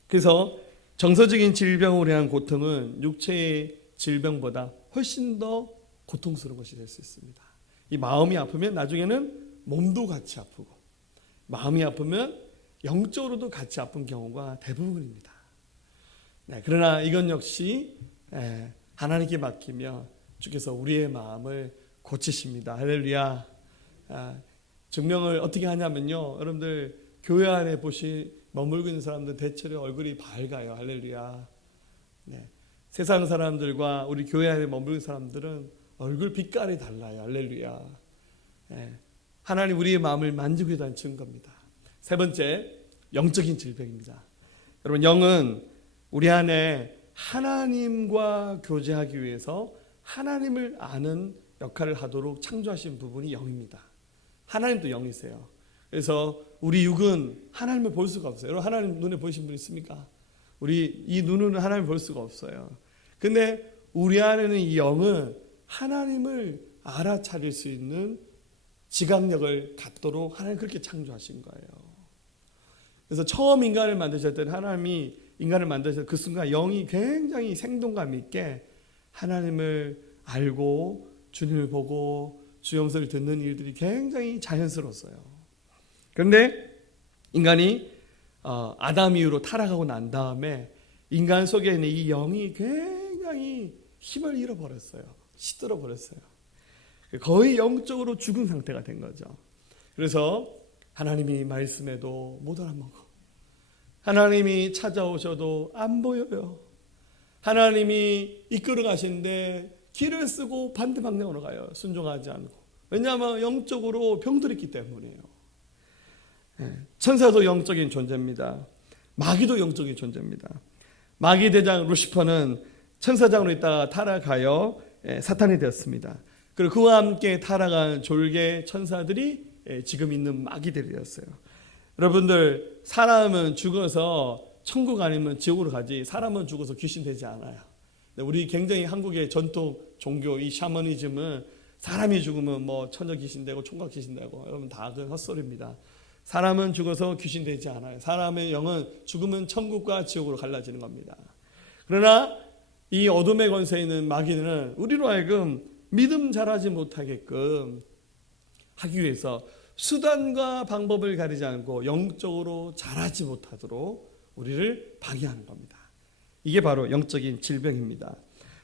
그래서 정서적인 질병으로 인한 고통은 육체의 질병보다 훨씬 더 고통스러운 것이 될 수 있습니다. 이 마음이 아프면 나중에는 몸도 같이 아프고, 마음이 아프면 영적으로도 같이 아픈 경우가 대부분입니다. 네, 그러나 이건 역시 하나님께 맡기며 주께서 우리의 마음을 고치십니다. 할렐루야. 증명을 어떻게 하냐면요, 여러분들 교회 안에 머물고 있는 사람들 대체로 얼굴이 밝아요. 할렐루야. 네. 세상 사람들과 우리 교회 안에 머물고 있는 사람들은 얼굴 빛깔이 달라요. 할렐루야. 네. 하나님 우리의 마음을 만지고 있다는 증거입니다. 세 번째, 영적인 질병입니다. 여러분, 영은 우리 안에 하나님과 교제하기 위해서 하나님을 아는 역할을 하도록 창조하신 부분이 영입니다. 하나님도 영이세요. 그래서 우리 육은 하나님을 볼 수가 없어요. 여러분, 하나님 눈에 보이신 분 있습니까? 우리 이 눈으로는 하나님을 볼 수가 없어요. 근데 우리 안에는 이 영은 하나님을 알아차릴 수 있는 지각력을 갖도록 하나님 그렇게 창조하신 거예요. 그래서 처음 인간을 만드실 때는 하나님이 인간을 만드실 그 순간 영이 굉장히 생동감 있게 하나님을 알고 주님을 보고 주 영성을 듣는 일들이 굉장히 자연스러웠어요. 그런데 인간이 아담 이후로 타락하고 난 다음에 인간 속에 있는 이 영이 굉장히 힘을 잃어버렸어요. 시들어 버렸어요. 거의 영적으로 죽은 상태가 된 거죠. 그래서 하나님이 말씀해도 못 알아먹어. 하나님이 찾아오셔도 안 보여요. 하나님이 이끌어 가시는데 길을 쓰고 반대 방향으로 가요. 순종하지 않고. 왜냐하면 영적으로 병들었기 때문이에요. 천사도 영적인 존재입니다. 마귀도 영적인 존재입니다. 마귀 대장 루시퍼는 천사장으로 있다가 타락하여 사탄이 되었습니다. 그리고 그와 함께 타락한 졸개 천사들이 지금 있는 마귀들이 되었어요. 여러분들, 사람은 죽어서 천국 아니면 지옥으로 가지 사람은 죽어서 귀신 되지 않아요. 우리 굉장히 한국의 전통 종교 이 샤머니즘은 사람이 죽으면 뭐 처녀 귀신 되고 총각 귀신 되고, 여러분 다 그건 헛소리입니다. 사람은 죽어서 귀신 되지 않아요. 사람의 영은 죽으면 천국과 지옥으로 갈라지는 겁니다. 그러나 이 어둠의 권세에 있는 마귀는 우리로 하여금 믿음 잘하지 못하게끔 하기 위해서 수단과 방법을 가리지 않고 영적으로 잘하지 못하도록 우리를 방해하는 겁니다. 이게 바로 영적인 질병입니다.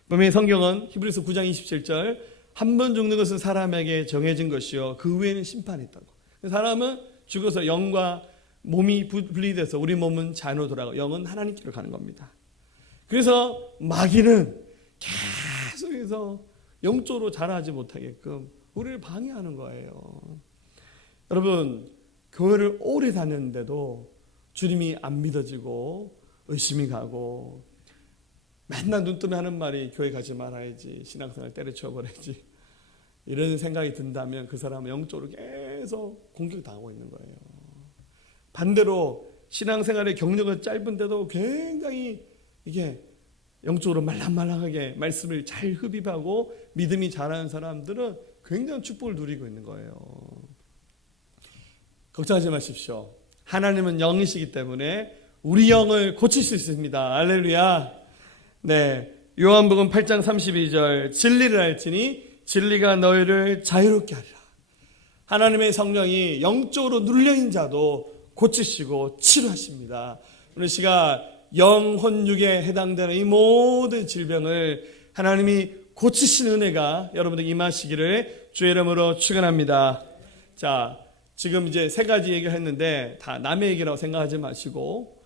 분명히 성경은 히브리서 9장 27절 한 번 죽는 것은 사람에게 정해진 것이요 그 후에는 심판이 있다고. 사람은 죽어서 영과 몸이 분리돼서 우리 몸은 자연으로 돌아가고 영은 하나님께로 가는 겁니다. 그래서 마귀는 계속해서 영적으로 자라지 못하게끔 우리를 방해하는 거예요. 여러분, 교회를 오래 다녔는데도 주님이 안 믿어지고 의심이 가고 맨날 눈 뜨면 하는 말이 교회 가지 말아야지, 신앙생활 때려치워버려야지, 이런 생각이 든다면 그 사람은 영적으로 계속 공격당하고 있는 거예요. 반대로 신앙생활의 경력은 짧은데도 굉장히 이게 영적으로 말랑말랑하게 말씀을 잘 흡입하고 믿음이 자라는 사람들은 굉장히 축복을 누리고 있는 거예요. 걱정하지 마십시오. 하나님은 영이시기 때문에 우리 영을 고칠 수 있습니다. 할렐루야. 네, 요한복음 8장 32절 진리를 알지니 진리가 너희를 자유롭게 하리라. 하나님의 성령이 영적으로 눌려있는 자도 고치시고 치료하십니다. 오늘 시간 영혼 육에 해당되는 이 모든 질병을 하나님이 고치시는 은혜가 여러분들 임하시기를 주의 이름으로 축원합니다. 자, 지금 이제 세 가지 얘기를 했는데 다 남의 얘기라고 생각하지 마시고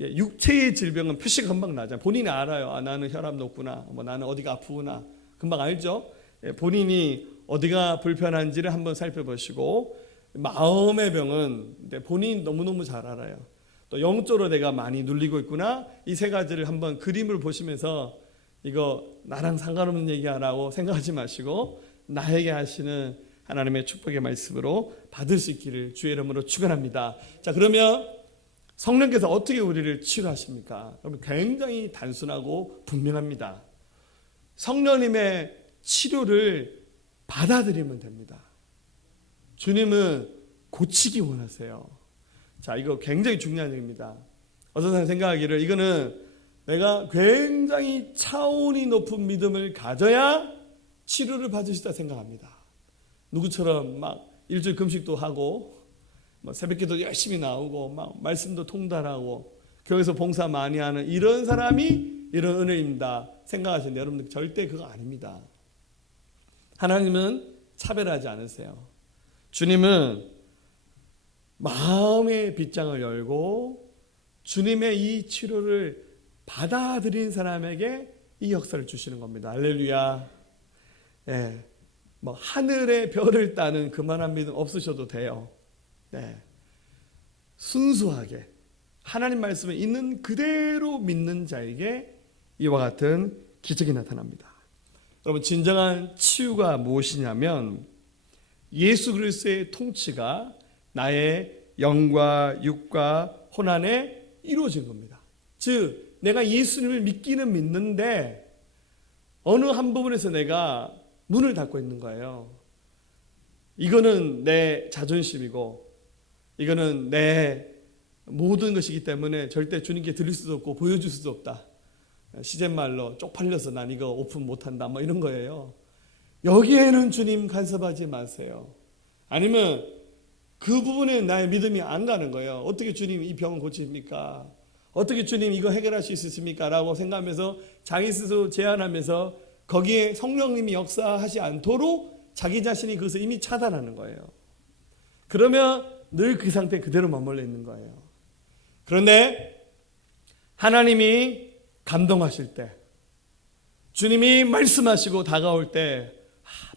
육체의 질병은 표시가 금방 나잖아요. 본인이 알아요. 아, 나는 혈압 높구나. 뭐 나는 어디가 아프구나. 금방 알죠. 본인이 어디가 불편한지를 한번 살펴보시고 마음의 병은 본인이 너무너무 잘 알아요. 또 영적으로 내가 많이 눌리고 있구나. 이 세 가지를 한번 그림을 보시면서 이거 나랑 상관없는 얘기 안 하고 생각하지 마시고 나에게 하시는 하나님의 축복의 말씀으로 받을 수 있기를 주의 이름으로 축원합니다. 자, 그러면 성령께서 어떻게 우리를 치료하십니까? 여러분 굉장히 단순하고 분명합니다. 성령님의 치료를 받아들이면 됩니다. 주님은 고치기 원하세요. 자, 이거 굉장히 중요한 얘기입니다. 어떤 사람이 생각하기를 이거는 내가 굉장히 차원이 높은 믿음을 가져야 치료를 받을 수 있다 생각합니다. 누구처럼 막 일주일 금식도 하고 새벽기도 열심히 나오고 막 말씀도 통달하고 교회에서 봉사 많이 하는 이런 사람이 이런 은혜입니다 생각하시는데 여러분들 절대 그거 아닙니다. 하나님은 차별하지 않으세요. 주님은 마음의 빗장을 열고 주님의 이 치료를 받아들인 사람에게 이 역사를 주시는 겁니다. 할렐루야. 네. 뭐 하늘의 별을 따는 그만한 믿음 없으셔도 돼요. 네. 순수하게 하나님 말씀을 있는 그대로 믿는 자에게 이와 같은 기적이 나타납니다. 여러분 진정한 치유가 무엇이냐면 예수 그리스도의 통치가 나의 영과 육과 혼안에 이루어진 겁니다. 즉 내가 예수님을 믿기는 믿는데 어느 한 부분에서 내가 문을 닫고 있는 거예요. 이거는 내 자존심이고 이거는 내 모든 것이기 때문에 절대 주님께 드릴 수도 없고 보여줄 수도 없다. 시쳇말로 쪽팔려서 난 이거 오픈 못한다 뭐 이런 거예요. 여기에는 주님 간섭하지 마세요. 아니면 그 부분에 나의 믿음이 안 가는 거예요. 어떻게 주님 이 병을 고치십니까? 어떻게 주님 이거 해결하실 수 있습니까? 라고 생각하면서 자기 스스로 제안하면서 거기에 성령님이 역사하지 않도록 자기 자신이 그것을 이미 차단하는 거예요. 그러면 늘 그 상태에 그대로 머물러 있는 거예요. 그런데 하나님이 감동하실 때 주님이 말씀하시고 다가올 때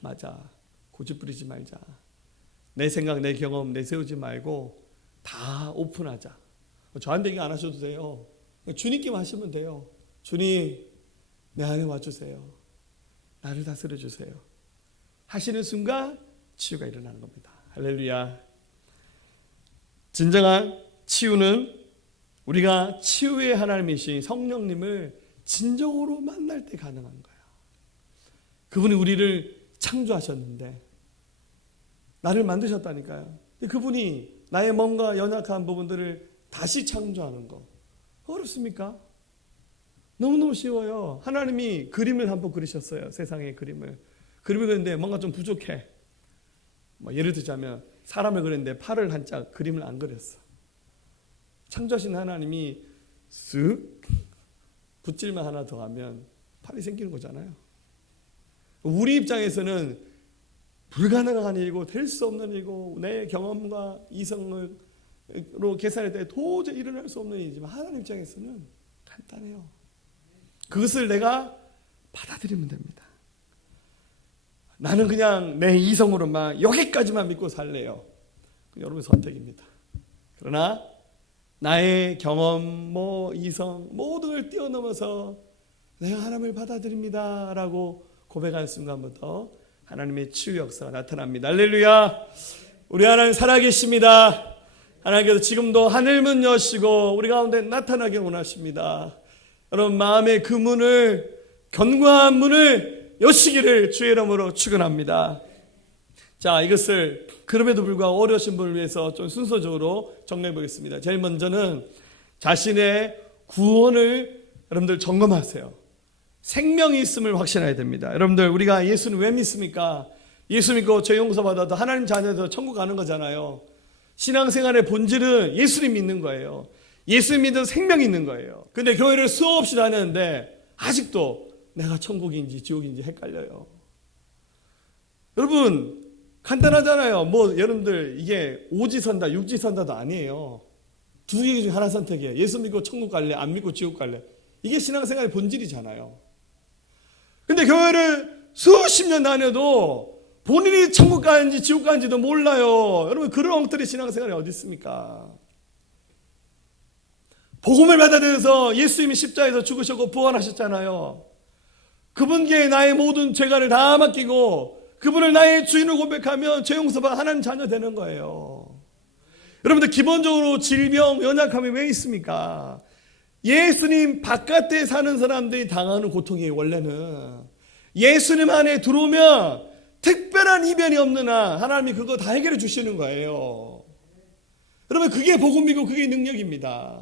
맞아 고집부리지 말자. 내 생각 내 경험 내세우지 말고 다 오픈하자. 저한테 얘기 안 하셔도 돼요. 주님께만 하시면 돼요. 주님 내 안에 와주세요. 나를 다스려 주세요. 하시는 순간 치유가 일어나는 겁니다. 할렐루야. 진정한 치유는 우리가 치유의 하나님이신 성령님을 진정으로 만날 때 가능한 거야. 그분이 우리를 창조하셨는데 나를 만드셨다니까요. 근데 그분이 나의 뭔가 연약한 부분들을 다시 창조하는 거 어렵습니까? 너무너무 쉬워요. 하나님이 그림을 한번 그리셨어요. 세상의 그림을 그리는데 뭔가 좀 부족해. 뭐 예를 들자면 사람을 그렸는데 팔을 한 짝 그림을 안 그렸어. 창조하신 하나님이 쓱 붓질만 하나 더 하면 팔이 생기는 거잖아요. 우리 입장에서는 불가능한 일이고 될 수 없는 일이고 내 경험과 이성으로 계산할 때 도저히 일어날 수 없는 일이지만 하나님 입장에서는 간단해요. 그것을 내가 받아들이면 됩니다. 나는 그냥 내 이성으로만 여기까지만 믿고 살래요. 여러분의 선택입니다. 그러나 나의 경험, 이성 모든 걸 뛰어넘어서 내가 하나님을 받아들입니다 라고 고백하는 순간부터 하나님의 치유 역사가 나타납니다. 할렐루야. 우리 하나님 살아계십니다. 하나님께서 지금도 하늘문 여시고 우리 가운데 나타나게 원하십니다. 여러분 마음의 그 문을, 견고한 문을 여시기를 주의 이름으로 축원합니다. 자, 이것을 그럼에도 불구하고 어려우신 분을 위해서 좀 순서적으로 정리해 보겠습니다. 제일 먼저는 자신의 구원을 여러분들 점검하세요. 생명이 있음을 확신해야 됩니다. 여러분들 우리가 예수는 왜 믿습니까? 예수 믿고 죄 용서 받아도 하나님 자녀도 천국 가는 거잖아요. 신앙생활의 본질은 예수님 믿는 거예요. 예수 믿는 생명이 있는 거예요. 근데 교회를 수없이 다녔는데 아직도 내가 천국인지 지옥인지 헷갈려요. 여러분 간단하잖아요. 뭐 여러분들 이게 오지선다 육지선다도 아니에요. 두 개 중에 하나 선택이에요. 예수 믿고 천국 갈래, 안 믿고 지옥 갈래. 이게 신앙생활의 본질이잖아요. 근데 교회를 수십 년 다녀도 본인이 천국 가는지 지옥 가는지도 몰라요. 여러분 그런 엉터리 신앙생활이 어디 있습니까? 복음을 받아들여서 예수님이 십자가에서 죽으셨고 부활하셨잖아요. 그분께 나의 모든 죄가를 다 맡기고 그분을 나의 주인으로 고백하면 죄 용서받아 하나님 자녀 되는 거예요. 여러분들 기본적으로 질병, 연약함이 왜 있습니까? 예수님 바깥에 사는 사람들이 당하는 고통이 원래는 예수님 안에 들어오면 특별한 이변이 없는 한 하나님이 그거 다 해결해 주시는 거예요. 여러분 그게 복음이고 그게 능력입니다.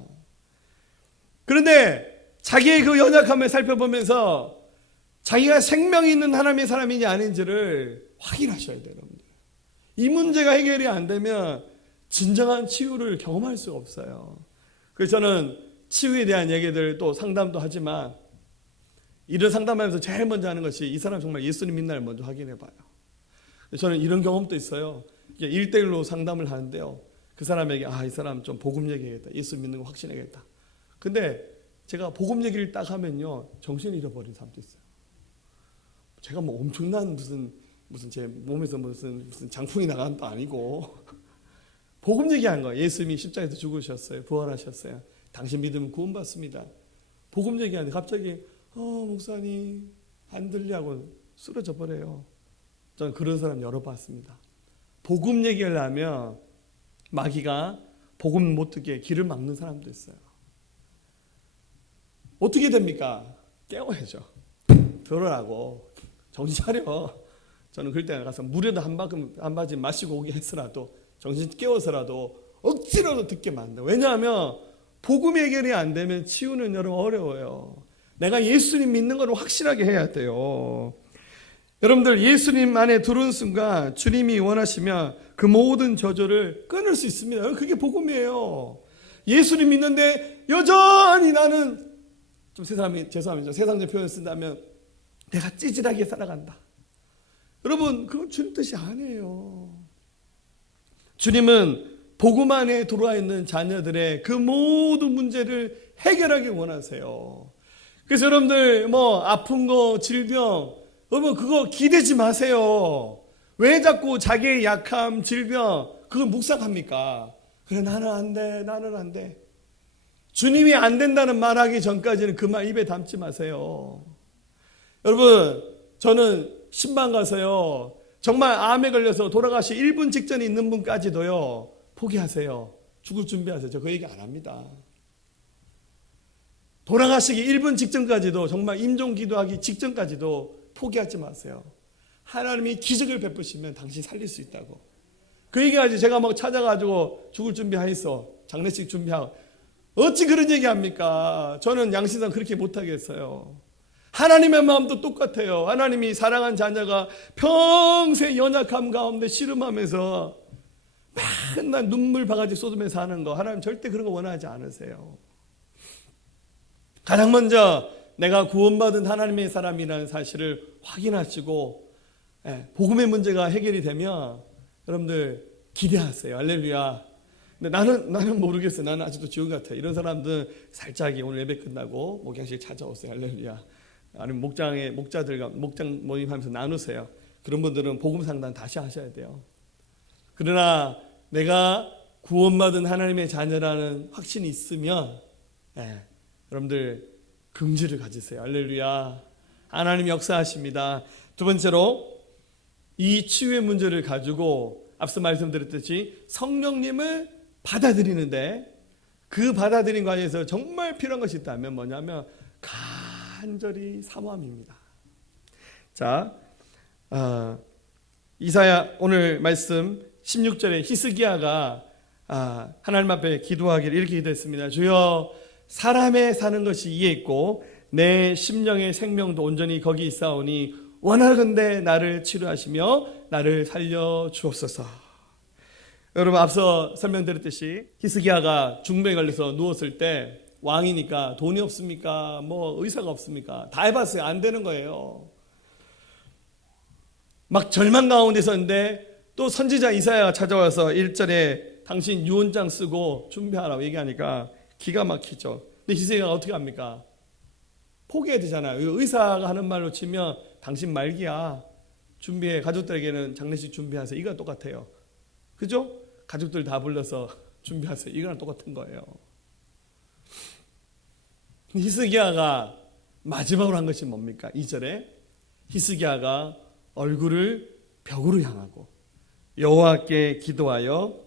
그런데 자기의 그 연약함을 살펴보면서 자기가 생명이 있는 하나님의 사람인지 아닌지를 확인하셔야 돼요. 여러분들. 이 문제가 해결이 안 되면 진정한 치유를 경험할 수가 없어요. 그래서 저는 치유에 대한 얘기들 또 상담도 하지만 이런 상담하면서 제일 먼저 하는 것이 이 사람 정말 예수님 믿나를 먼저 확인해 봐요. 저는 이런 경험도 있어요. 1대1로 상담을 하는데요. 그 사람에게 이 사람 좀 복음 얘기해야겠다. 예수 믿는 거 확신해야겠다. 근데 제가 복음 얘기를 딱 하면요. 정신을 잃어버린 사람도 있어요. 제가 뭐 엄청난 무슨 제 몸에서 무슨 장풍이 나간 것도 아니고 복음 얘기한 거예요. 예수님이 십자가에서 죽으셨어요. 부활하셨어요. 당신 믿으면 구원받습니다. 복음 얘기하는데 갑자기 목사님 안 들리고 쓰러져 버려요. 저는 그런 사람 여러 봤습니다. 복음 얘기를 하면 마귀가 복음 못 듣게 길을 막는 사람도 있어요. 어떻게 됩니까? 깨워야죠. 들으라고. 정신 차려. 저는 그럴 때 가서 물에도 한 바지 마시고 오게 했으라도 정신 깨워서라도 억지로도 듣게 만들어요. 왜냐하면 복음 해결이 안 되면 치유는 여러분 어려워요. 내가 예수님 믿는 걸 확실하게 해야 돼요. 여러분들 예수님 안에 들어온 순간 주님이 원하시면 그 모든 저주를 끊을 수 있습니다. 그게 복음이에요. 예수님 믿는데 여전히 나는 좀 죄송합니다. 세상적 표현을 쓴다면 내가 찌질하게 살아간다. 여러분 그건 주님 뜻이 아니에요. 주님은 복음 안에 들어와 있는 자녀들의 그 모든 문제를 해결하기 원하세요. 그래서 여러분들 뭐 아픈 거 질병 여러분 그거 기대지 마세요. 왜 자꾸 자기의 약함 질병 그걸 묵상합니까? 그래 나는 안 돼. 주님이 안 된다는 말하기 전까지는 그 말 입에 담지 마세요. 여러분 저는 신방 가서요 정말 암에 걸려서 돌아가시 1분 직전에 있는 분까지도요 포기하세요. 죽을 준비하세요. 저 그 얘기 안 합니다. 돌아가시기 1분 직전까지도 정말 임종기도하기 직전까지도 포기하지 마세요. 하나님이 기적을 베푸시면 당신 살릴 수 있다고. 그 얘기하지 제가 막 찾아가지고 죽을 준비하였어. 장례식 준비하고. 어찌 그런 얘기합니까? 저는 양심상 그렇게 못하겠어요. 하나님의 마음도 똑같아요. 하나님이 사랑한 자녀가 평생 연약함 가운데 씨름하면서 맨날 눈물 바가지 쏟으면서 사는 거 하나님 절대 그런 거 원하지 않으세요. 가장 먼저 내가 구원받은 하나님의 사람이라는 사실을 확인하시고 복음의 문제가 해결이 되면 여러분들 기대하세요. 할렐루야. 근데 나는 모르겠어요. 나는 아직도 지옥 같아요. 이런 사람들은 살짝이 오늘 예배 끝나고 목양실 찾아오세요. 할렐루야. 아니면 목자들과 목장 모임하면서 나누세요. 그런 분들은 복음 상담 다시 하셔야 돼요. 그러나 내가 구원받은 하나님의 자녀라는 확신이 있으면 여러분들 긍지를 가지세요. 할렐루야. 하나님 역사하십니다. 두 번째로 이 치유의 문제를 가지고 앞서 말씀드렸듯이 성령님을 받아들이는데 그 받아들인 과정에서 정말 필요한 것이 있다면 뭐냐면 간절히 사모함입니다. 자, 이사야 오늘 말씀 16절에 히스기야가 하나님 앞에 기도하기를 이렇게 기도했습니다. 주여, 사람의 사는 것이 이에 있고 내 심령의 생명도 온전히 거기 있사오니 원하건대 나를 치료하시며 나를 살려 주옵소서. 여러분, 앞서 설명드렸듯이 히스기야가 중병에 걸려서 누웠을 때 왕이니까 돈이 없습니까? 뭐 의사가 없습니까? 다 해봤어요. 안 되는 거예요. 막 절망 가운데 있었는데 또 선지자 이사야가 찾아와서 1절에 당신 유언장 쓰고 준비하라고 얘기하니까 기가 막히죠. 근데 히스기야가 어떻게 합니까? 포기해야 되잖아요. 의사가 하는 말로 치면 당신 말기야. 준비해. 가족들에게는 장례식 준비하세요. 이거랑 똑같아요. 그죠? 가족들 다 불러서 준비하세요. 이거랑 똑같은 거예요. 히스기야가 마지막으로 한 것이 뭡니까? 2절에 히스기야가 얼굴을 벽으로 향하고 여호와께 기도하여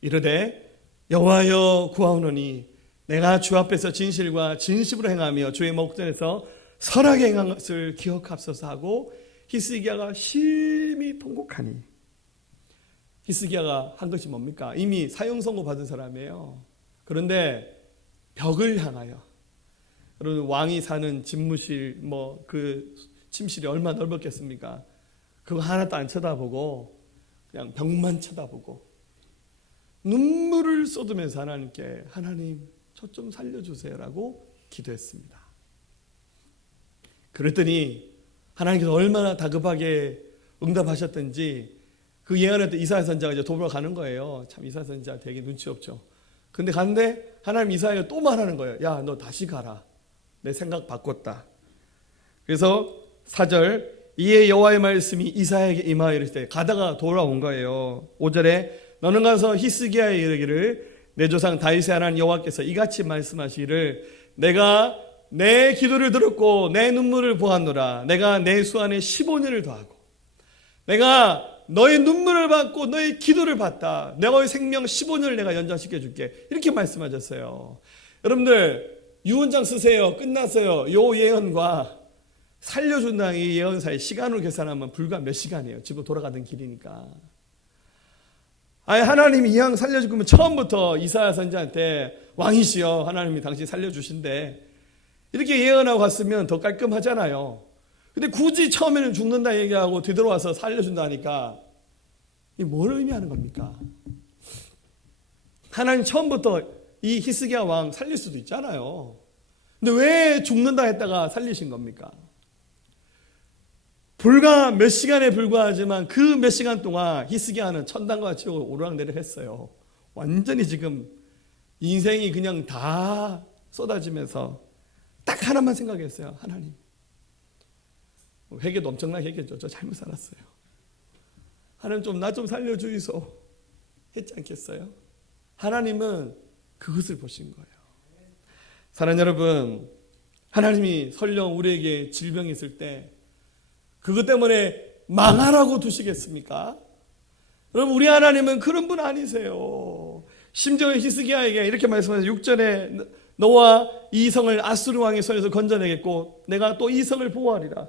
이르되 여호와여 구하오노니 내가 주 앞에서 진실과 진심으로 행하며 주의 목전에서 선하게 행한 것을 기억합소서 하고 히스기야가 심히 통곡하니 히스기야가 한 것이 뭡니까? 이미 사형 선고 받은 사람이에요. 그런데 벽을 향하여, 여러분 왕이 사는 집무실 그 침실이 얼마나 넓었겠습니까? 그거 하나도 안 쳐다보고 그냥 벽만 쳐다보고 눈물을 쏟으면서 하나님께 하나님 저 좀 살려주세요라고 기도했습니다. 그랬더니 하나님께서 얼마나 다급하게 응답하셨던지 그 예언했던 이사야 선지자가 이제 도보러 가는 거예요. 참 이사야 선지자 되게 눈치 없죠. 근데 갔는데 하나님 이사야가 또 말하는 거예요. 야, 너 다시 가라. 내 생각 바꿨다. 그래서 4절 이에 여호와의 말씀이 이사야에게 임하여 이르시되 가다가 돌아온 거예요. 5절에 너는 가서 히스기야에 이르기를 내 조상 다윗의 하나님 여호와께서 이같이 말씀하시기를 내가 내 기도를 들었고 내 눈물을 보았노라. 내가 내 수안에 15년을 더하고 내가 너의 눈물을 받고 너의 기도를 받다. 너의 생명 15년을 내가 연장시켜 줄게. 이렇게 말씀하셨어요. 여러분들 유언장 쓰세요. 끝났어요. 요 예언과 살려준다는 이 예언 사이 시간으로 계산하면 불과 몇 시간이에요. 집으로 돌아가던 길이니까. 아니 하나님이 이 양 살려줄 거면 처음부터 이사야 선지자한테 왕이시여 하나님이 당신 살려주신대 이렇게 예언하고 갔으면 더 깔끔하잖아요. 근데 굳이 처음에는 죽는다 얘기하고 뒤돌아와서 살려준다니까 이게 뭘 의미하는 겁니까? 하나님 처음부터 이 히스기야 왕 살릴 수도 있잖아요. 근데 왜 죽는다 했다가 살리신 겁니까? 불과 몇 시간에 불과하지만 그 몇 시간 동안 히스기야는 천당과 지옥을 오르락내리락 했어요. 완전히 지금 인생이 그냥 다 쏟아지면서 딱 하나만 생각했어요. 하나님. 회개도 엄청나게 했겠죠. 저 잘못 살았어요. 하나님 나 좀 살려주이소 했지 않겠어요? 하나님은 그것을 보신 거예요. 사랑하는 여러분, 하나님이 설령 우리에게 질병이 있을 때 그것 때문에 망하라고 두시겠습니까? 여러분 우리 하나님은 그런 분 아니세요. 심지어 히스기야에게 이렇게 말씀하세요. 6절에 너와 이 성을 아수르 왕의 손에서 건져내겠고 내가 또 이 성을 보호하리라.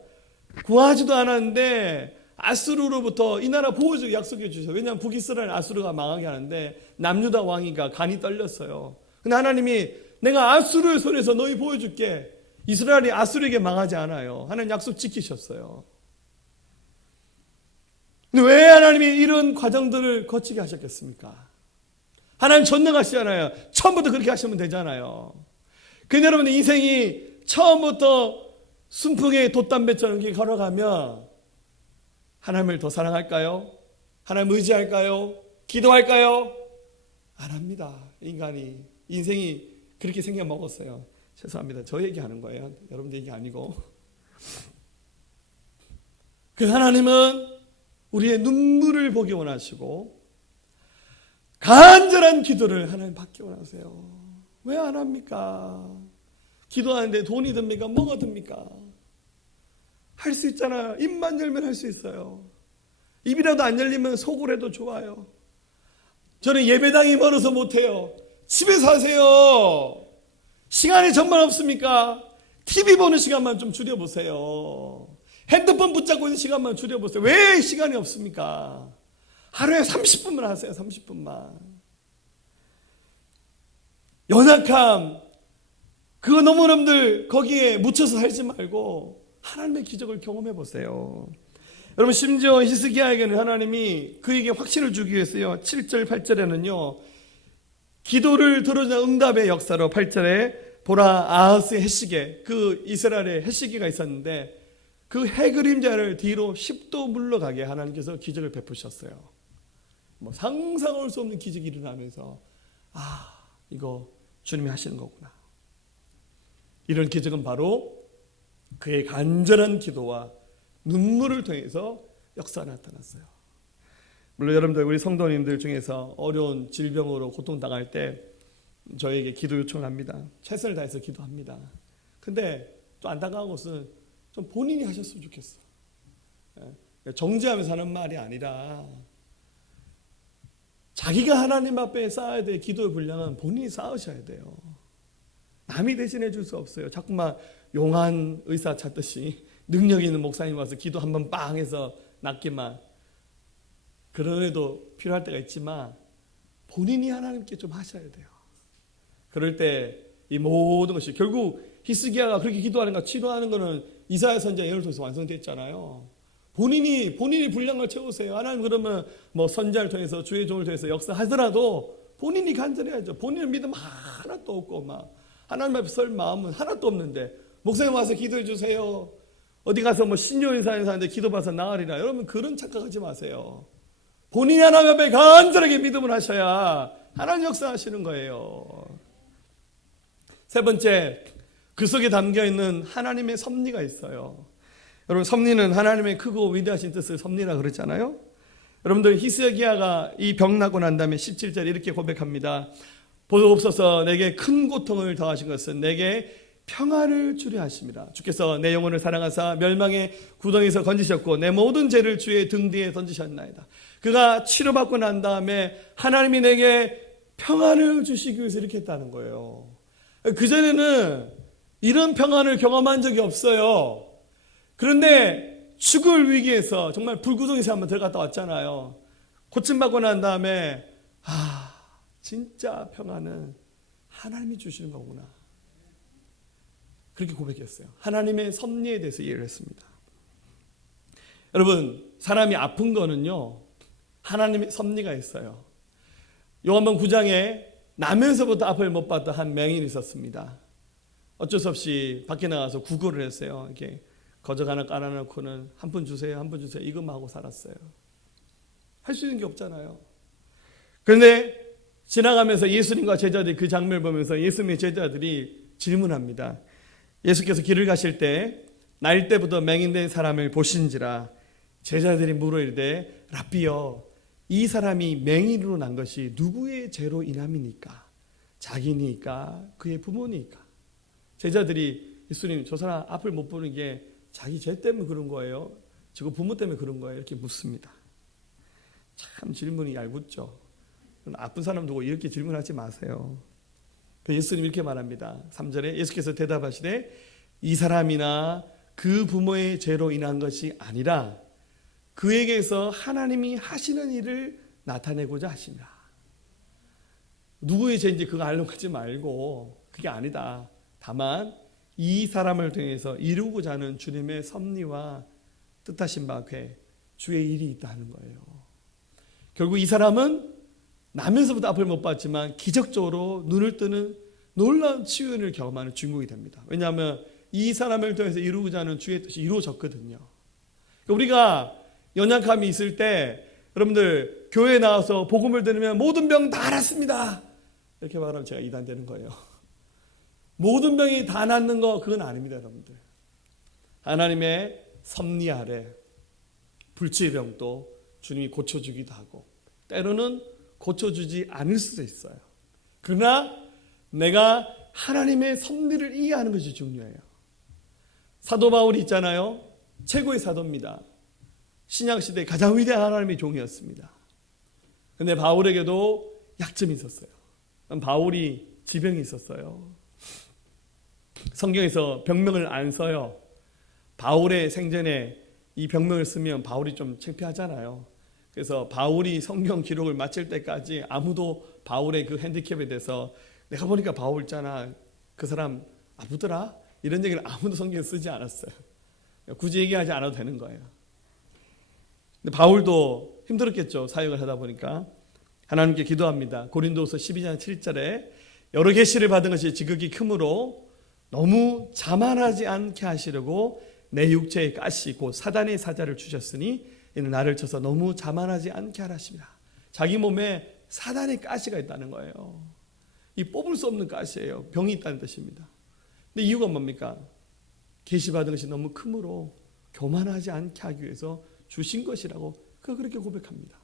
구하지도 않았는데 아수르로부터 이 나라 보호해주고 약속해 주셔요. 왜냐하면 북이스라엘 아수르가 망하게 하는데 남유다 왕이가 간이 떨렸어요. 근데 하나님이 내가 아수르의 손에서 너희 보여줄게. 이스라엘이 아수르에게 망하지 않아요. 하나님 약속 지키셨어요. 근데 왜 하나님이 이런 과정들을 거치게 하셨겠습니까? 하나님 전능하시잖아요. 처음부터 그렇게 하시면 되잖아요. 근데 여러분 인생이 처음부터 순풍의 돛담배처럼 이렇게 걸어가면 하나님을 더 사랑할까요? 하나님 의지할까요? 기도할까요? 안 합니다. 인간이 인생이 그렇게 생겨 먹었어요. 죄송합니다. 저 얘기하는 거예요. 여러분 얘기 아니고. 그 하나님은 우리의 눈물을 보기 원하시고 간절한 기도를 하나님 받기 원하세요. 왜 안 합니까? 기도하는데 돈이 듭니까? 뭐가 듭니까? 할 수 있잖아요. 입만 열면 할 수 있어요. 입이라도 안 열리면 속으로 해도 좋아요. 저는 예배당이 멀어서 못해요. 집에서 하세요. 시간이 정말 없습니까? TV 보는 시간만 좀 줄여보세요. 핸드폰 붙잡고 있는 시간만 줄여보세요. 왜 시간이 없습니까? 하루에 30분만 하세요. 30분만. 연약함, 그거 너무 여러분들 거기에 묻혀서 살지 말고 하나님의 기적을 경험해 보세요. 여러분, 심지어 히스기야에게는 하나님이 그에게 확신을 주기 위해서요, 7절 8절에는요 기도를 들어주는 응답의 역사로 8절에 보라 아하스의 해시계, 그 이스라엘의 해시계가 있었는데 그 해 그림자를 뒤로 10도 물러가게 하나님께서 기적을 베푸셨어요. 뭐 상상할 수 없는 기적이 일어나면서 이거 주님이 하시는 거구나. 이런 기적은 바로 그의 간절한 기도와 눈물을 통해서 역사가 나타났어요. 물론 여러분들, 우리 성도님들 중에서 어려운 질병으로 고통당할 때 저에게 기도 요청을 합니다. 최선을 다해서 기도합니다. 근데 또 안타까운 것은 좀 본인이 하셨으면 좋겠어. 정죄하면서 하는 말이 아니라 자기가 하나님 앞에 쌓아야 될 기도의 분량은 본인이 쌓으셔야 돼요. 남이 대신해 줄 수 없어요. 자꾸만 용한 의사 찾듯이 능력 있는 목사님 와서 기도 한번 빵 해서 낫기만, 그런 애도 필요할 때가 있지만 본인이 하나님께 좀 하셔야 돼요. 그럴 때 이 모든 것이, 결국 히스기야가 그렇게 기도하는 거, 치료하는 거는 이사야 선지자 예언을 통해서 완성됐잖아요. 본인이 분량을 채우세요. 하나님, 그러면 뭐 선지자를 통해서, 주의 종을 통해서 역사하더라도 본인이 간절해야죠. 본인은 믿음 하나도 없고 막 하나님 앞에 설 마음은 하나도 없는데 목사님 와서 기도해 주세요. 어디 가서 뭐 신료인사에서 하는데 기도받아서 나으리라. 여러분, 그런 착각하지 마세요. 본인이 하나님 앞에 간절하게 믿음을 하셔야 하나님 역사하시는 거예요. 세 번째, 그 속에 담겨있는 하나님의 섭리가 있어요. 여러분, 섭리는 하나님의 크고 위대하신 뜻을 섭리라 그러잖아요. 여러분들, 히스기야가 이 병 나고 난 다음에 17절 이렇게 고백합니다. 보옵소서, 내게 큰 고통을 더하신 것은 내게 평안을 주려 하심이라. 주께서 내 영혼을 사랑하사 멸망의 구덩이에서 건지셨고 내 모든 죄를 주의 등 뒤에 던지셨나이다. 그가 치료받고 난 다음에 하나님이 내게 평안을 주시기 위해서 이렇게 했다는 거예요. 그전에는 이런 평안을 경험한 적이 없어요. 그런데 죽을 위기에서 정말 불구덩이에 한번 들어갔다 왔잖아요. 고침받고 난 다음에 진짜 평안은 하나님이 주시는 거구나, 그렇게 고백했어요. 하나님의 섭리에 대해서 이해를 했습니다. 여러분, 사람이 아픈 거는요 하나님의 섭리가 있어요. 요한복음 9장에 나면서부터 앞을 못 봤던 한 맹인이 있었습니다. 어쩔 수 없이 밖에 나가서 구걸을 했어요. 이렇게 거적 하나 깔아놓고는 한 푼 주세요, 한 푼 주세요, 이것만 하고 살았어요. 할 수 있는 게 없잖아요. 그런데 지나가면서 예수님과 제자들이 그 장면을 보면서 예수님의 제자들이 질문합니다. 예수께서 길을 가실 때 날 때부터 맹인된 사람을 보신지라. 제자들이 물어 이르되 랍비여, 이 사람이 맹인으로 난 것이 누구의 죄로 인함이니까? 자기니까 그의 부모니까? 제자들이 예수님, 저 사람 앞을 못 보는 게 자기 죄 때문에 그런 거예요? 저거 부모 때문에 그런 거예요? 이렇게 묻습니다. 참 질문이 얄궂죠. 아픈 사람 두고 이렇게 질문하지 마세요. 예수님 이렇게 말합니다. 3절에 예수께서 대답하시되 이 사람이나 그 부모의 죄로 인한 것이 아니라 그에게서 하나님이 하시는 일을 나타내고자 하시니라. 누구의 죄인지 그거 알려하지 말고, 그게 아니다. 다만 이 사람을 통해서 이루고자 하는 주님의 섭리와 뜻하신 바 괴, 주의 일이 있다는 거예요. 결국 이 사람은 나면서부터 앞을 못 봤지만 기적적으로 눈을 뜨는 놀라운 치유를 경험하는 주인공이 됩니다. 왜냐하면 이 사람을 통해서 이루고자 하는 주의 뜻이 이루어졌거든요. 우리가 연약함이 있을 때 여러분들 교회에 나와서 복음을 들으면 모든 병 다 낫습니다, 이렇게 말하면 제가 이단되는 거예요. 모든 병이 다 낫는 거, 그건 아닙니다. 여러분들, 하나님의 섭리 아래 불치의 병도 주님이 고쳐주기도 하고 때로는 고쳐주지 않을 수도 있어요. 그러나 내가 하나님의 섭리를 이해하는 것이 중요해요. 사도 바울이 있잖아요. 최고의 사도입니다. 신약시대의 가장 위대한 하나님의 종이었습니다. 근데 바울에게도 약점이 있었어요. 바울이 지병이 있었어요. 성경에서 병명을 안 써요. 바울의 생전에 이 병명을 쓰면 바울이 좀 창피하잖아요. 그래서 바울이 성경 기록을 마칠 때까지 아무도 바울의 그 핸디캡에 대해서 내가 보니까 바울 있잖아, 그 사람 아프더라, 이런 얘기를 아무도 성경에 쓰지 않았어요. 굳이 얘기하지 않아도 되는 거예요. 근데 바울도 힘들었겠죠. 사역을 하다 보니까. 하나님께 기도합니다. 고린도서 12장 7절에 여러 계시를 받은 것이 지극히 크므로 너무 자만하지 않게 하시려고 내 육체의 가시 곧 사단의 사자를 주셨으니 이는 나를 쳐서 너무 자만하지 않게 하라십니다. 자기 몸에 사단의 가시가 있다는 거예요. 이 뽑을 수 없는 가시예요. 병이 있다는 뜻입니다. 근데 이유가 뭡니까? 계시 받은 것이 너무 크므로 교만하지 않게 하기 위해서 주신 것이라고 그가 그렇게 고백합니다.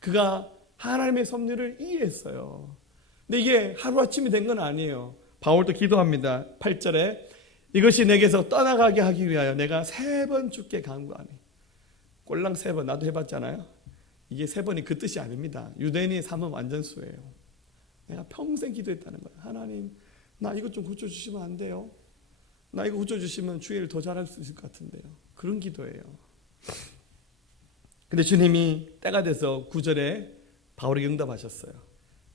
그가 하나님의 섭리를 이해했어요. 근데 이게 하루아침이 된 건 아니에요. 바울도 기도합니다. 8절에 이것이 내게서 떠나가게 하기 위하여 내가 3번 주께 간구하니. 꼴랑 3번, 나도 해봤잖아요. 이게 3번이 그 뜻이 아닙니다. 유대인이 삼은 완전수예요. 내가 평생 기도했다는 거예요. 하나님, 나 이것 좀 고쳐주시면 안 돼요? 나 이거 고쳐주시면 주일을 더 잘할 수 있을 것 같은데요. 그런 기도예요. 근데 주님이 때가 돼서 9절에 바울에게 응답하셨어요.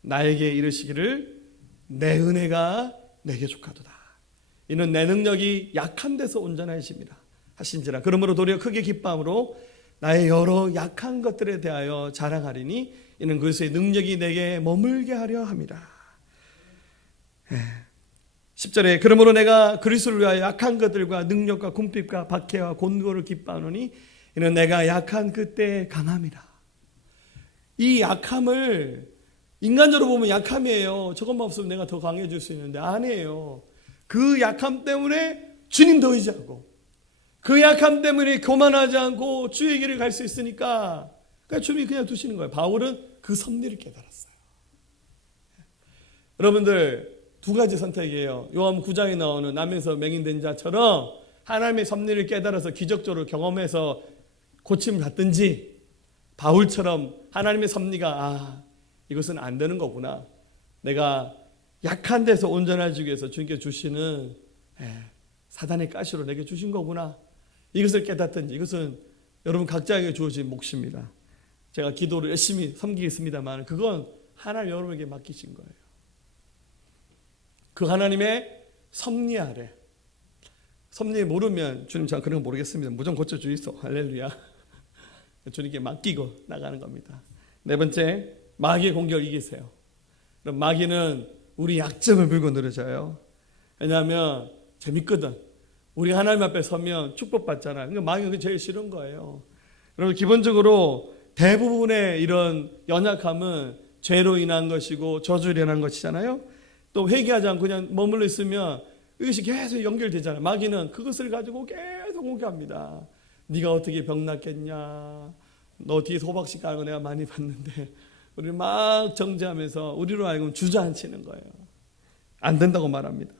나에게 이르시기를 내 은혜가 내게 족하도다. 이는 내 능력이 약한 데서 온전하심이라 하신지라. 그러므로 도리어 크게 기뻐함으로 나의 여러 약한 것들에 대하여 자랑하리니 이는 그리스도의 능력이 내게 머물게 하려 함이라. 10절에 그러므로 내가 그리스도를 위하여 약한 것들과 능력과 궁핍과 박해와 곤고를 기뻐하노니 이는 내가 약한 그때에 강함이라. 이 약함을 인간적으로 보면 약함이에요. 저것만 없으면 내가 더 강해질 수 있는데 아니에요. 그 약함 때문에 주님 더 의지하고 그 약함 때문에 교만하지 않고 주의 길을 갈 수 있으니까 주님이 그냥 두시는 거예요. 바울은 그 섭리를 깨달았어요. 여러분들 두 가지 선택이에요. 요한 9장에 나오는 남에서 맹인된 자처럼 하나님의 섭리를 깨달아서 기적적으로 경험해서 고침을 받든지 바울처럼 하나님의 섭리가 이것은 안 되는 거구나. 내가 약한 데서 온전해지기 위해서 주님께 주시는 사단의 가시로 내게 주신 거구나. 이것을 깨닫든지 이것은 여러분 각자에게 주어진 몫입니다. 제가 기도를 열심히 섬기겠습니다만 그건 하나님 여러분에게 맡기신 거예요. 그 하나님의 섭리 아래. 섭리 모르면 주님 제가 그런 거 모르겠습니다. 무조건 고쳐주이소. 할렐루야. 주님께 맡기고 나가는 겁니다. 네 번째, 마귀의 공격을 이기세요. 그럼 마귀는 우리 약점을 물고 늘어져요. 왜냐하면 재밌거든. 우리 하나님 앞에 서면 축복받잖아요. 그러니까 마귀는 그게 제일 싫은 거예요. 여러분 기본적으로 대부분의 이런 연약함은 죄로 인한 것이고 저주로 인한 것이잖아요. 또 회개하지 않고 그냥 머물러 있으면 이것이 계속 연결되잖아요. 마귀는 그것을 가지고 계속 공격합니다. 네가 어떻게 병 낫겠냐. 너 뒤에서 호박씨 까는 거 내가 많이 봤는데 우리를 막 정죄하면서 우리로 하여금 주저앉히는 거예요. 안 된다고 말합니다.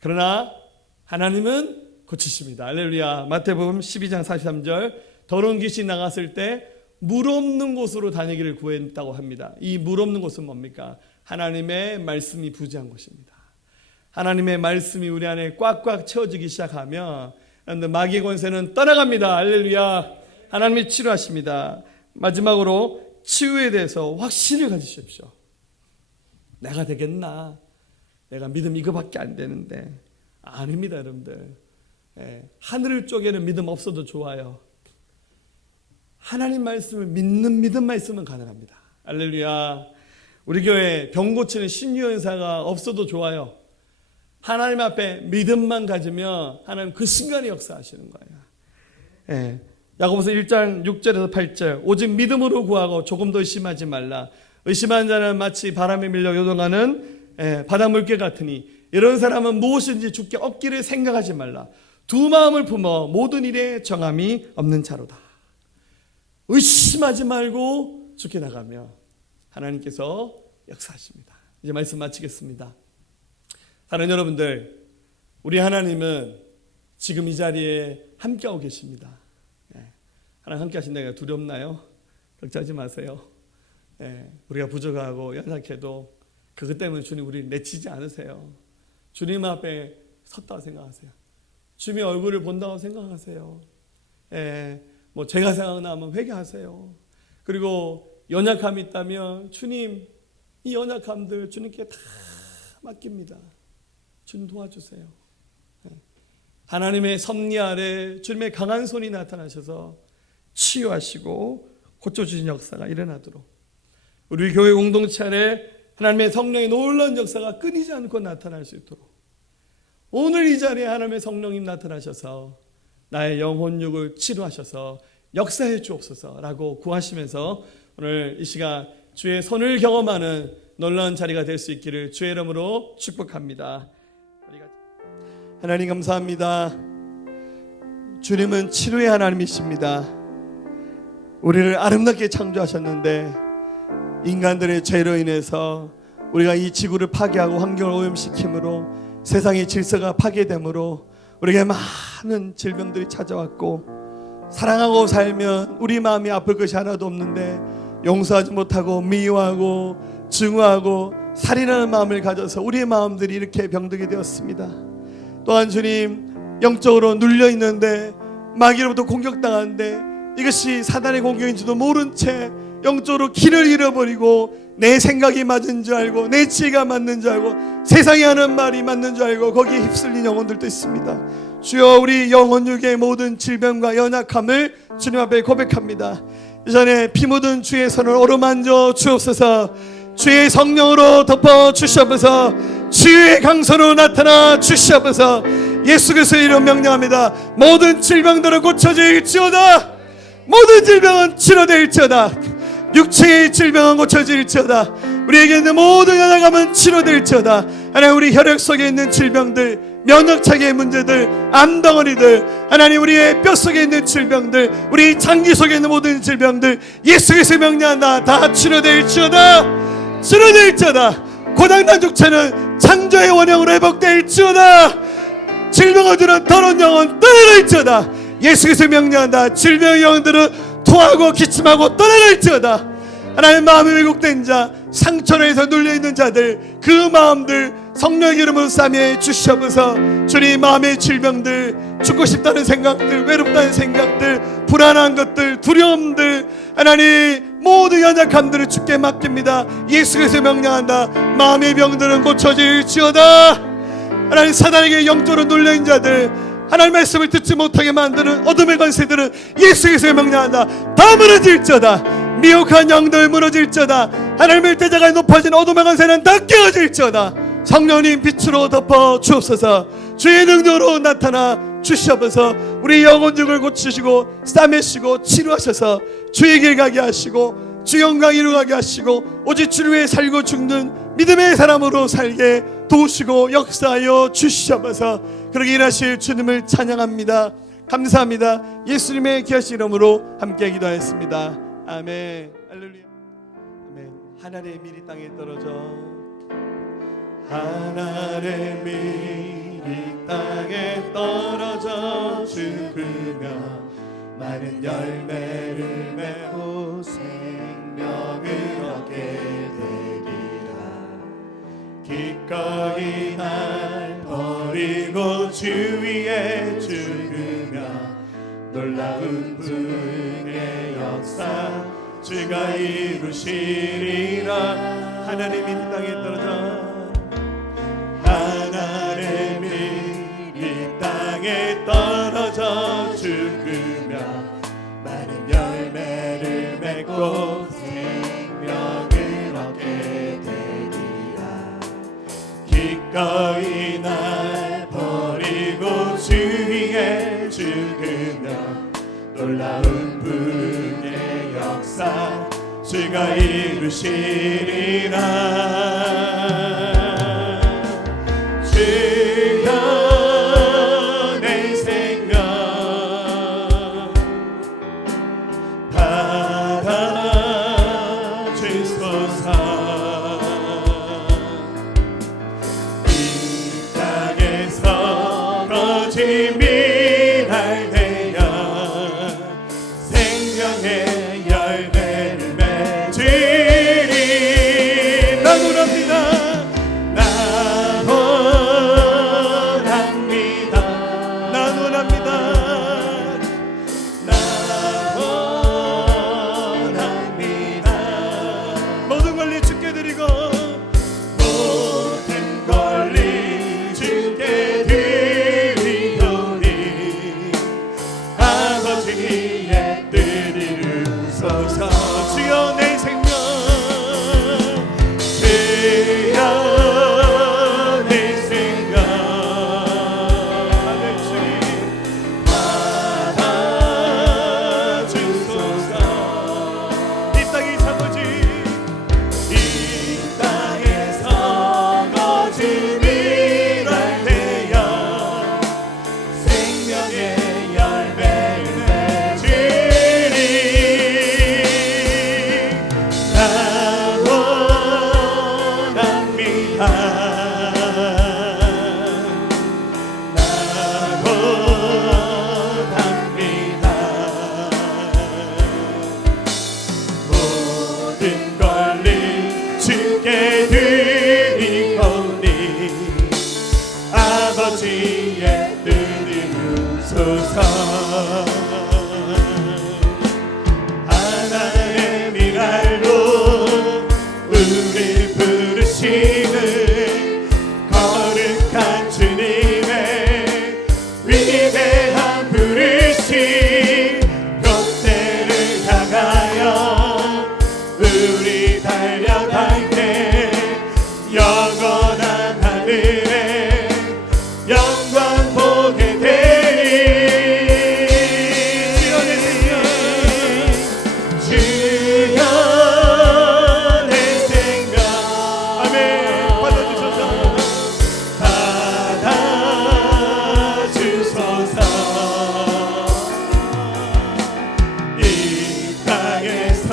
그러나 하나님은 고치십니다. 할렐루야. 마태복음 12장 43절 더러운 귀신이 나갔을 때 물 없는 곳으로 다니기를 구했다고 합니다. 이 물 없는 곳은 뭡니까? 하나님의 말씀이 부재한 곳입니다. 하나님의 말씀이 우리 안에 꽉꽉 채워지기 시작하면 마귀의 권세는 떠나갑니다. 할렐루야. 하나님이 치료하십니다. 마지막으로 치유에 대해서 확신을 가지십시오. 내가 되겠나? 내가 믿음 이거밖에 안 되는데. 아닙니다, 여러분들. 하늘 쪽에는 믿음 없어도 좋아요. 하나님 말씀을 믿는 믿음만 있으면 가능합니다. 할렐루야. 우리 교회 병 고치는 신유연사가 없어도 좋아요. 하나님 앞에 믿음만 가지면 하나님 그 순간에 역사하시는 거예요. 야고보서 1장 6절에서 8절 오직 믿음으로 구하고 조금 더 의심하지 말라. 의심하는 자는 마치 바람에 밀려 요동하는 바닷물개 같으니 이런 사람은 무엇인지 주께 얻기를 생각하지 말라. 두 마음을 품어 모든 일에 정함이 없는 자로다. 의심하지 말고 주께 나가면 하나님께서 역사하십니다. 이제 말씀 마치겠습니다. 사랑하는 여러분들, 우리 하나님은 지금 이 자리에 함께하고 계십니다. 하나님 함께 하신다니까 두렵나요? 걱정하지 마세요. 우리가 부족하고 연약해도 그것 때문에 주님 우리 내치지 않으세요. 주님 앞에 섰다고 생각하세요. 주님의 얼굴을 본다고 생각하세요. 뭐 제가 생각나면 회개하세요. 그리고 연약함이 있다면 주님, 이 연약함들 주님께 다 맡깁니다. 주님 도와주세요. 하나님의 섭리 아래 주님의 강한 손이 나타나셔서 치유하시고 고쳐주신 역사가 일어나도록, 우리 교회 공동체 안에 하나님의 성령의 놀라운 역사가 끊이지 않고 나타날 수 있도록, 오늘 이 자리에 하나님의 성령님 나타나셔서 나의 영혼육을 치료하셔서 역사해 주옵소서라고 구하시면서 오늘 이 시간 주의 손을 경험하는 놀라운 자리가 될 수 있기를 주의 이름으로 축복합니다. 하나님 감사합니다. 주님은 치료의 하나님이십니다. 우리를 아름답게 창조하셨는데 인간들의 죄로 인해서 우리가 이 지구를 파괴하고 환경을 오염시킴으로 세상의 질서가 파괴되므로 우리에게 많은 질병들이 찾아왔고, 사랑하고 살면 우리 마음이 아플 것이 하나도 없는데 용서하지 못하고 미워하고 증오하고 살인하는 마음을 가져서 우리의 마음들이 이렇게 병들게 되었습니다. 또한 주님, 영적으로 눌려있는데 마귀로부터 공격당하는데 이것이 사단의 공격인지도 모른 채 영적으로 길을 잃어버리고 내 생각이 맞은 줄 알고 내 지혜가 맞는 줄 알고 세상이 하는 말이 맞는 줄 알고 거기에 휩쓸린 영혼들도 있습니다. 주여, 우리 영혼육의 모든 질병과 연약함을 주님 앞에 고백합니다. 이전에 피 묻은 주의 손을 어루만져 주옵소서. 주의 성령으로 덮어 주시옵소서. 주의 강선으로 나타나 주시옵소서. 예수 그리스도의 이름 명령합니다. 모든 질병들은 고쳐질지어다. 모든 질병은 치료될지어다. 육체의 질병은 고쳐질지어다. 우리에게 있는 모든 연약함은 치료될지어다. 하나님, 우리 혈액 속에 있는 질병들, 면역체계의 문제들, 암덩어리들, 하나님 우리의 뼛속에 있는 질병들, 우리 장기 속에 있는 모든 질병들 예수 그리스도의 명령한다. 다 치료될지어다. 치료될지어다. 고장난 육체는 창조의 원형으로 회복될지어다. 질병을 주는 더러운 영혼 떠나갈지어다. 예수 그리스도의 명령한다. 질병의 영혼들은 토하고 기침하고 떠나갈지어다. 하나님, 마음이 왜곡된 자, 상처로 해서 눌려있는 자들, 그 마음들 성령의 이름으로 싸매 주시옵소서. 주님, 마음의 질병들, 죽고 싶다는 생각들, 외롭다는 생각들, 불안한 것들, 두려움들, 하나님 모든 연약함들을 주께 맡깁니다. 예수 그리스도의 명령한다. 마음의 병들은 고쳐질지어다. 하나님, 사단에게 영적으로 눌려있는 자들, 하나님 말씀을 듣지 못하게 만드는 어둠의 권세들은 예수 그리스도의 명령한다. 다 무너질지어다. 미혹한 영들 무너질지어다. 하나님의 대자가 높아진 어둠의 권세는 다 깨어질지어다. 성령님 빛으로 덮어 주옵소서. 주의 능력으로 나타나 주시옵소서. 우리 영혼육을 고치시고 싸매시고 치료하셔서 주의 길 가게 하시고 주 영광 이루게 하시고 오직 주를 위해 살고 죽는 믿음의 사람으로 살게 도우시고 역사하여 주시옵소서. 그렇게 일하실 주님을 찬양합니다. 감사합니다. 예수님의 귀하신 이름으로 함께 기도하였습니다. 아멘. 할렐루야. 아멘. 하늘의 밀이 땅에 떨어져, 하늘의 밀이 땅에 떨어져 죽으며 많은 열매를 맺고 생명을 얻게 되리라. 기꺼이 날 버리고 주 위에 죽으며 놀라운 분의 역사 주가 이루시리라. 하나님이 이 땅에 떨어져, 하나님이 이 땅에 떨어져 죽으며 많은 열매를 맺고 생명을 얻게 되리라. 기꺼이 날 버리고 주 위에 죽으며 놀라운 분의 역사 주가 이루시리라. 주여 내 생명 받아주소서. 이 땅에서 거짓 미랄되어 주님을 알되어 생명의 열매를 맺으리. 나 원합니다. 나 원합니다. 모든 권리 주께 드리오니 아버지의 뜻을 이루소서. 하나의 미랄로 우리 부르시는 거룩한 주님의 위대한 부르심 롯데를 향하여 우리 달려갈 때 영원한 하늘에 영광 보게 되리. 주여 내 생명 아멘 받아주소서. 받아주소서. 이 땅에서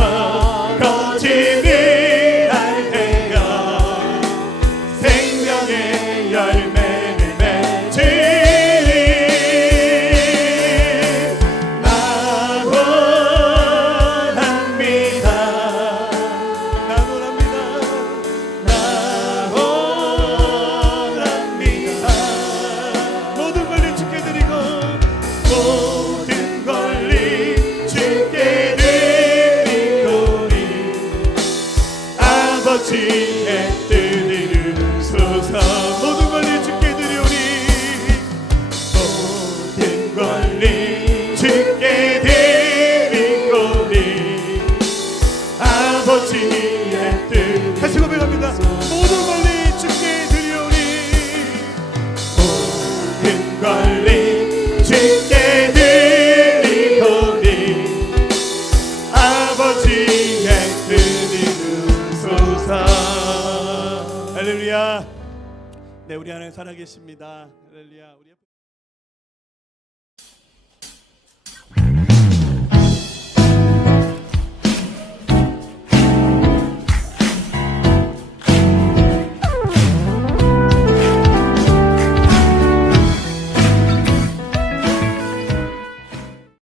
거짓을 알되어 생명의 열매를 맺으리. 나 원합니다. 나 원합니다. 나 원합니다. 모든 권리 주께 드리고 모든 권리 주께 드리오니 아버지의 뜻을 이루소서. 모든 권리 주께 드리오니 모든 권리 주께 드리오니 아버지의 뜻. 다시 고백합니다. 모든 권리 주께 드리오니 모든 권리 주께 드리오니 아버지의 뜻을 이루소서. 할렐루야. 네, 우리 하나님 살아계십니다. 할렐루야. 우리